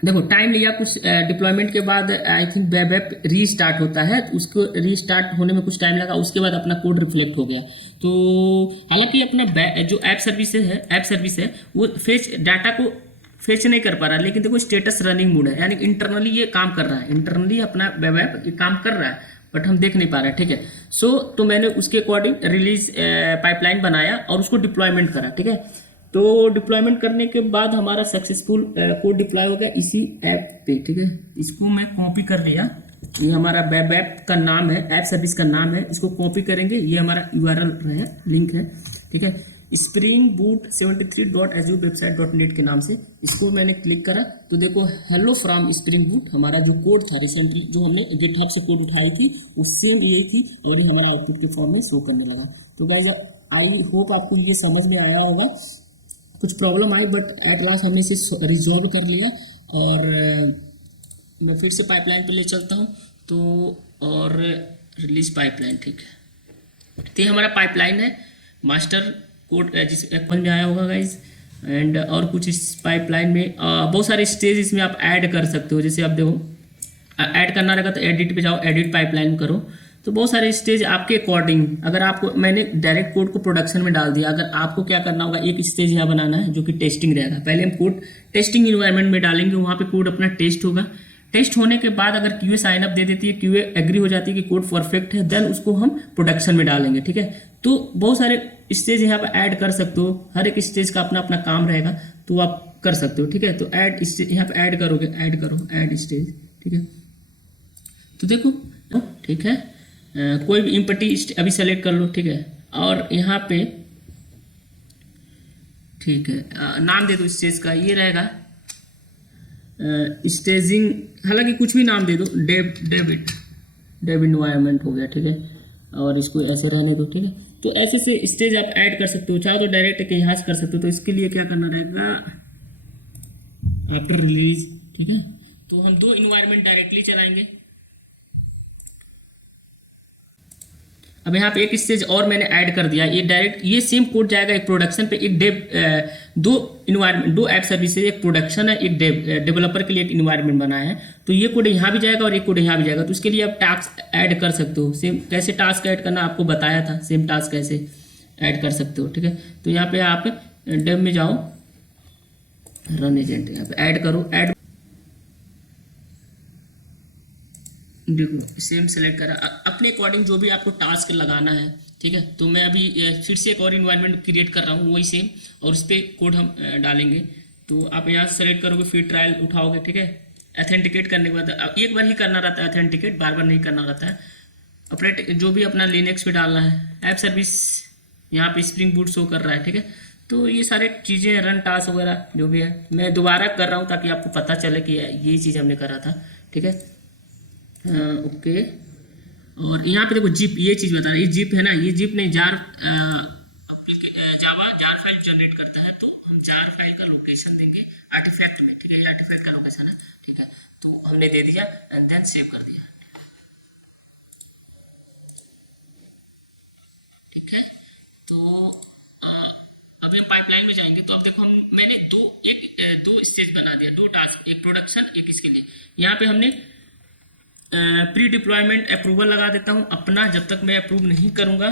देखो टाइम लिया कुछ डिप्लॉयमेंट के बाद, I think web app restart होता है, तो उसको रीस्टार्ट होने में कुछ टाइम लगा, उसके बाद अपना कोड रिफ्लेक्ट हो गया। तो हालांकि अपना जो ऐप सर्विस है वो फेच डाटा को फेच नहीं कर पा रहा, लेकिन देखो स्टेटस रनिंग मोड है, यानी इंटरनली ये काम कर रहा है, इंटरनली अपना वेब ऐप ये काम कर रहा है, बट हम देख नहीं पा रहे हैं, ठीक है। तो मैंने उसके अकॉर्डिंग रिलीज पाइपलाइन बनाया और उसको डिप्लॉयमेंट करा, ठीक है। तो डिप्लॉयमेंट करने के बाद हमारा सक्सेसफुल कोड डिप्लॉय हो गया इसी ऐप पे, ठीक है। इसको मैं कॉपी कर लिया, ये हमारा वेब ऐप का नाम है, ऐप सर्विस का नाम है, इसको कॉपी करेंगे, ये हमारा URL है, लिंक है, ठीक है, स्प्रिंग बूट 73.azurewebsite.net के नाम से। इसको मैंने क्लिक करा तो देखो हेलो फ्रॉम स्प्रिंग बूट, हमारा जो कोड था रिसेंटली जो हमने गिटहब से कोड उठाई थी वो सेम ये थी, ये भी हमारा आउटपुट के फॉर्म में शो करने लगा। तो गाइस आई होप आपको ये समझ में आया होगा, कुछ problem I but at last हमने इसे रिजॉल्व कर लिया। और मैं फिर से पाइपलाइन पे ले चलता हूँ तो, और रिलीज पाइपलाइन, ठीक है। तो ये हमारा पाइपलाइन है, मास्टर कोड जिस एप्पल में आया होगा गाइज, एंड और कुछ इस पाइपलाइन में बहुत सारे स्टेज इसमें आप ऐड कर सकते हो। जैसे आप देखो ऐड करना रहेगा तो एडिट पे जाओ, एडिट पाइपलाइन करो, तो बहुत सारे स्टेज आपके अकॉर्डिंग। अगर आपको, मैंने डायरेक्ट कोड को प्रोडक्शन में डाल दिया, अगर आपको क्या करना होगा, एक स्टेज यहाँ बनाना है जो कि टेस्टिंग रहेगा। पहले हम कोड टेस्टिंग इन्वायरमेंट में डालेंगे, वहाँ पे कोड अपना टेस्ट होगा, टेस्ट होने के बाद अगर QA साइन अप दे देती है, QA एग्री हो जाती है कि कोड परफेक्ट है, देन उसको हम प्रोडक्शन में डालेंगे, ठीक है। तो बहुत सारे स्टेज यहाँ पर ऐड कर सकते हो, हर एक स्टेज का अपना अपना काम रहेगा, तो आप कर सकते हो, ठीक है। तो ऐड स्टेज यहाँ पे ऐड करोगे, ऐड करो ऐड स्टेज, ठीक है। तो देखो ठीक है, कोई भी इम्पटी अभी सेलेक्ट कर लो, ठीक है। और यहाँ पे ठीक है, नाम दे दो स्टेज का, ये रहेगा स्टेजिंग, हालांकि कुछ भी नाम दे दो, डेव इन्वायरमेंट हो गया, ठीक है। और इसको ऐसे रहने दो, ठीक है। तो ऐसे से स्टेज आप ऐड कर सकते हो, चाहो तो डायरेक्ट यहाँ से कर सकते हो। तो इसके लिए क्या करना रहेगा, आफ्टर रिलीज, ठीक है। तो हम 2 इन्वायरमेंट डायरेक्टली चलाएंगे। अब यहाँ पे एक स्टेज और मैंने ऐड कर दिया, ये डायरेक्ट ये सेम कोड जाएगा एक प्रोडक्शन पे, एक डेव, 2 इन्वायरमेंट, 2 ऐप सर्विसेज, एक प्रोडक्शन है, एक डेवलपर के लिए एक इन्वायरमेंट बनाया है। तो ये कोड यहाँ भी जाएगा और एक कोड यहाँ भी जाएगा। तो इसके लिए आप टास्क ऐड कर सकते हो। सेम कैसे टास्क ऐड करना आपको बताया था, सेम टास्क कैसे ऐड कर सकते हो, ठीक है। तो यहाँ पे आप डेव में जाओ, रन एजेंट, यहाँ पे ऐड करो, ऐड देखो सेम सेलेक्ट करा, अपने अकॉर्डिंग जो भी आपको टास्क लगाना है, ठीक है। तो मैं अभी फिर से एक और इन्वायरमेंट क्रिएट कर रहा हूँ वही सेम, और उस पर कोड हम डालेंगे। तो आप यहाँ से सेलेक्ट करोगे, फिर ट्रायल उठाओगे, ठीक है। अथेंटिकेट करने के बाद एक बार ही करना रहता है अथेंटिकेट, बार बार नहीं करना रहता है। ऑपरेट जो भी अपना लिनक्स पे डालना है, ऐप सर्विस यहाँ पे स्प्रिंग बूट शो कर रहा है, ठीक है। तो ये सारे चीज़ें, रन टास्क वगैरह जो भी है, मैं दोबारा कर रहा हूँ ताकि आपको पता चले कि ये चीज़ हमने करा था, ठीक है। ओके, और यहाँ पे देखो जिप, ये चीज़ बता रहा है, ये जिप है ना, ये जिप नहीं, जार जावा जार फाइल जनरेट करता है। तो हम जार फाइल का लोकेशन देंगे आर्टिफैक्ट में, ठीक है। ये आर्टिफैक्ट का लोकेशन है, ठीक है। तो हमने दे दिया एंड देन सेव कर दिया, ठीक है। तो अभी हम पाइपलाइन में जाएंगे। तो अब देखो मैंने दो स्टेज बना दिया, 2 टास्क, एक प्रोडक्शन एक इसके लिए। यहाँ पे हमने प्री डिप्लॉयमेंट अप्रूवल लगा देता हूँ अपना, जब तक मैं अप्रूव नहीं करूँगा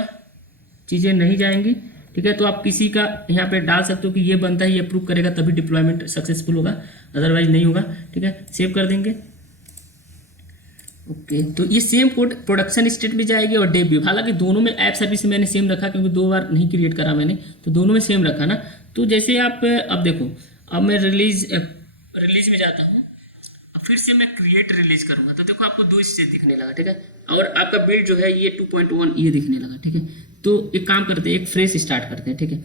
चीज़ें नहीं जाएंगी, ठीक है। तो आप किसी का यहाँ पे डाल सकते हो कि ये बनता है, ये अप्रूव करेगा तभी डिप्लॉयमेंट सक्सेसफुल होगा, अदरवाइज नहीं होगा, ठीक है। सेव कर देंगे, ओके। तो ये सेम कोड प्रोडक्शन स्टेट में जाएगी और डेव भी, हालांकि दोनों में ऐप सर्विस मैंने सेम रखा क्योंकि 2 बार नहीं क्रिएट करा मैंने, तो दोनों में सेम रखा ना। तो जैसे आप अब देखो, अब मैं रिलीज में जाता हूँ, फिर से मैं क्रिएट रिलीज करूंगा। तो देखो आपको 2 स्टेज दिखने लगा, ठीक है। और आपका बिल्ड जो है ये 2.1 ये दिखने लगा, ठीक है। तो एक काम करते हैं, एक फ्रेश स्टार्ट करते हैं, ठीक है।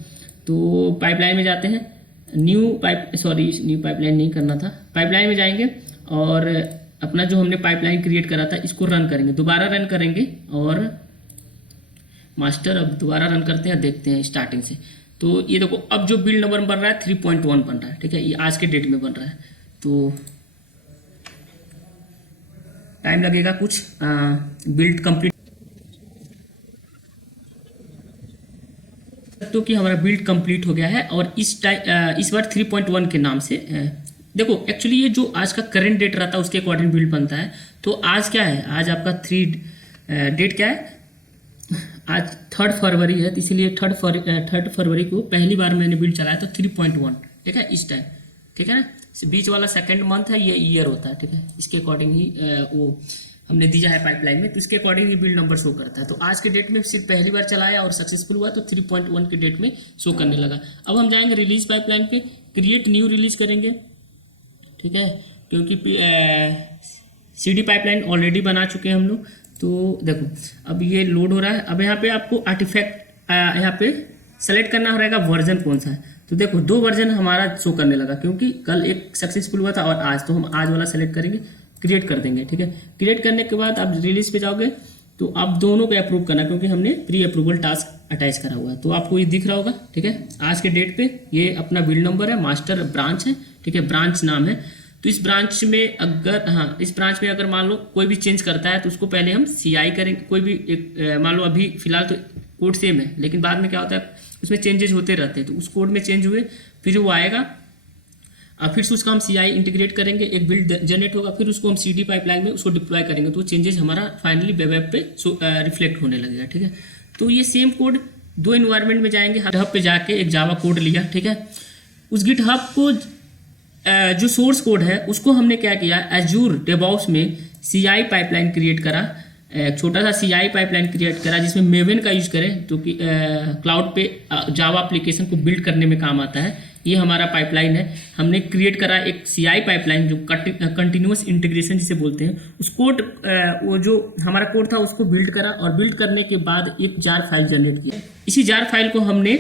तो पाइपलाइन में जाते हैं, न्यू पाइपलाइन नहीं करना था, पाइपलाइन में जाएंगे और अपना जो हमने पाइपलाइन क्रिएट करा था इसको रन करेंगे, दोबारा रन करेंगे। और मास्टर अब दोबारा रन करते हैं, देखते हैं स्टार्टिंग से। तो ये देखो अब जो बिल्ड नंबर बन रहा है 3.1 बन रहा है, ठीक है। ये आज के डेट में बन रहा है, तो टाइम लगेगा कुछ, बिल्ड कंप्लीट तो कि हमारा बिल्ड कंप्लीट हो गया है। और इस बार 3.1 के नाम से देखो, एक्चुअली ये जो आज का करंट डेट रहता है उसके अकॉर्डिंग बिल्ड बनता है। तो आज क्या है, आज आपका डेट क्या है, आज 3 फरवरी है, तो इसीलिए 3 फरवरी को पहली बार मैंने बिल्ड चलाया था 3.1, ठीक है, इस टाइम, ठीक है ना। बीच वाला सेकंड मंथ है, ये ईयर होता है, ठीक है। इसके अकॉर्डिंग ही वो हमने दिया है पाइपलाइन में, तो इसके अकॉर्डिंग ही बिल्ड नंबर शो करता है। तो आज के डेट में सिर्फ पहली बार चलाया और सक्सेसफुल हुआ, तो 3.1 के डेट में शो करने लगा। अब हम जाएंगे रिलीज पाइपलाइन पे, क्रिएट न्यू रिलीज करेंगे, ठीक है, क्योंकि CD पाइपलाइन ऑलरेडी बना चुके हैं हम लोग। तो देखो अब ये लोड हो रहा है। अब यहाँ पे आपको आर्टिफैक्ट यहाँ पे सेलेक्ट करना रहेगा वर्जन कौन सा है। तो देखो 2 वर्जन हमारा शो करने लगा क्योंकि कल एक सक्सेसफुल हुआ था और आज, तो हम आज वाला सेलेक्ट करेंगे, क्रिएट कर देंगे, ठीक है। क्रिएट करने के बाद आप रिलीज पे जाओगे तो आप दोनों पे अप्रूव करना, क्योंकि हमने प्री अप्रूवल टास्क अटैच करा हुआ है। तो आपको ये दिख रहा होगा, ठीक है। आज के डेट पे ये अपना बिल्ड नंबर है, मास्टर ब्रांच है, ठीक है, ब्रांच नाम है। तो इस ब्रांच में अगर मान लो कोई भी चेंज करता है तो उसको पहले हम CI करेंगे। कोई भी एक मान लो अभी फिलहाल तो कोड सेम है, लेकिन बाद में क्या होता है उसमें चेंजेस होते रहते हैं। तो उस कोड में चेंज हुए फिर वो आएगा, और फिर से उसका हम CI इंटीग्रेट करेंगे, एक बिल्ड जनरेट होगा, फिर उसको हम CD पाइपलाइन में उसको डिप्लॉय करेंगे। तो चेंजेस हमारा फाइनली वेब ऐप पे रिफ्लेक्ट होने लगेगा, ठीक है। तो ये सेम कोड 2 इन्वायरमेंट में जाएंगे, गिटहब पे जाके एक जावा कोड लिया, ठीक है। उस गिटहब को जो सोर्स कोड है उसको हमने क्या किया, एजूर डेवऑप्स में CI पाइपलाइन क्रिएट करा, एक छोटा सा CI पाइपलाइन क्रिएट करा जिसमें मेवन का यूज करें, तो कि क्लाउड पे जावा एप्लीकेशन को बिल्ड करने में काम आता है। ये हमारा पाइपलाइन है। हमने क्रिएट करा एक CI पाइपलाइन जो कंटिन्यूअस इंटीग्रेशन जिसे बोलते हैं। उस कोड वो जो हमारा कोड था उसको बिल्ड करा और बिल्ड करने के बाद एक जार फाइल जनरेट किया। इसी जार फाइल को हमने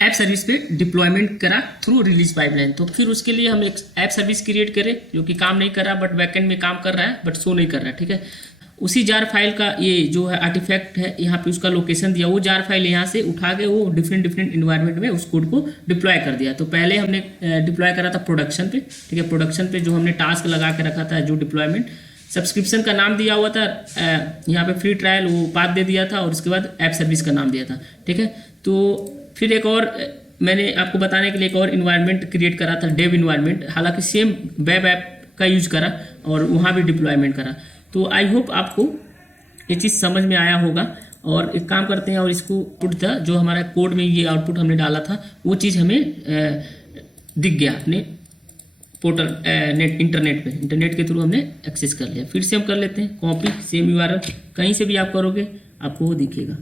ऐप सर्विस पे डिप्लॉयमेंट करा थ्रू रिलीज पाइपलाइन। तो फिर उसके लिए हम एक ऐप सर्विस क्रिएट करें जो कि काम नहीं कर रहा बट बैकएंड में काम कर रहा है बट शो नहीं कर रहा है, ठीक है। उसी जार फाइल का ये जो है आर्टिफैक्ट है, यहाँ पे उसका लोकेशन दिया, वो जार फाइल यहाँ से उठा के वो डिफरेंट इन्वायरमेंट में उस कोड को डिप्लॉय कर दिया। तो पहले हमने डिप्लॉय करा था प्रोडक्शन पे, ठीक है। प्रोडक्शन पे जो हमने टास्क लगा के रखा था, जो डिप्लॉयमेंट सब्सक्रिप्शन का नाम दिया हुआ था, यहाँ पे फ्री ट्रायल वो पाथ दे दिया था और उसके बाद ऐप सर्विस का नाम दिया था, ठीक है। तो फिर एक और मैंने आपको बताने के लिए एक और इन्वायरमेंट क्रिएट करा था, डेव इन्वायरमेंट। हालांकि सेम वेब ऐप का यूज करा और वहाँ भी डिप्लॉयमेंट करा। तो आई होप आपको ये चीज़ समझ में आया होगा। और एक काम करते हैं और इसको पुट था जो हमारा कोड में ये आउटपुट हमने डाला था वो चीज़ हमें दिख गया अपने पोर्टल इंटरनेट के थ्रू हमने एक्सेस कर लिया। फिर से हम कर लेते हैं कॉपी सेम URL, कहीं से भी आप करोगे आपको वो दिखेगा।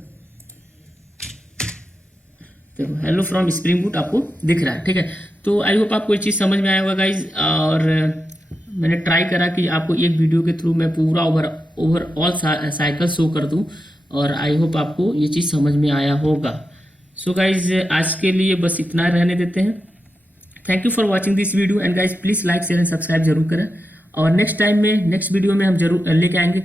देखो हेलो फ्रॉम स्प्रिंग बूट आपको दिख रहा है, ठीक है। तो आई होप आपको ये चीज़ समझ में आया होगा गाइज। और मैंने ट्राई करा कि आपको एक वीडियो के थ्रू मैं पूरा ओवरऑल साइकिल शो कर दूं और आई होप आपको ये चीज़ समझ में आया होगा। सो गाइज आज के लिए बस इतना रहने देते हैं। Thank you for watching this video and guys please like share and subscribe जरूर करें। और नेक्स्ट टाइम में नेक्स्ट वीडियो में हम जरूर लेके आएंगे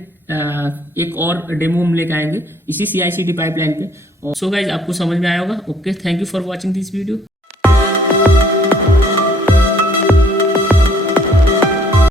एक और डेमो हम लेके आएंगे इसी CI/CD पाइपलाइन पे। सो गाइज आपको समझ में आया होगा। Okay, thank you for watching this video.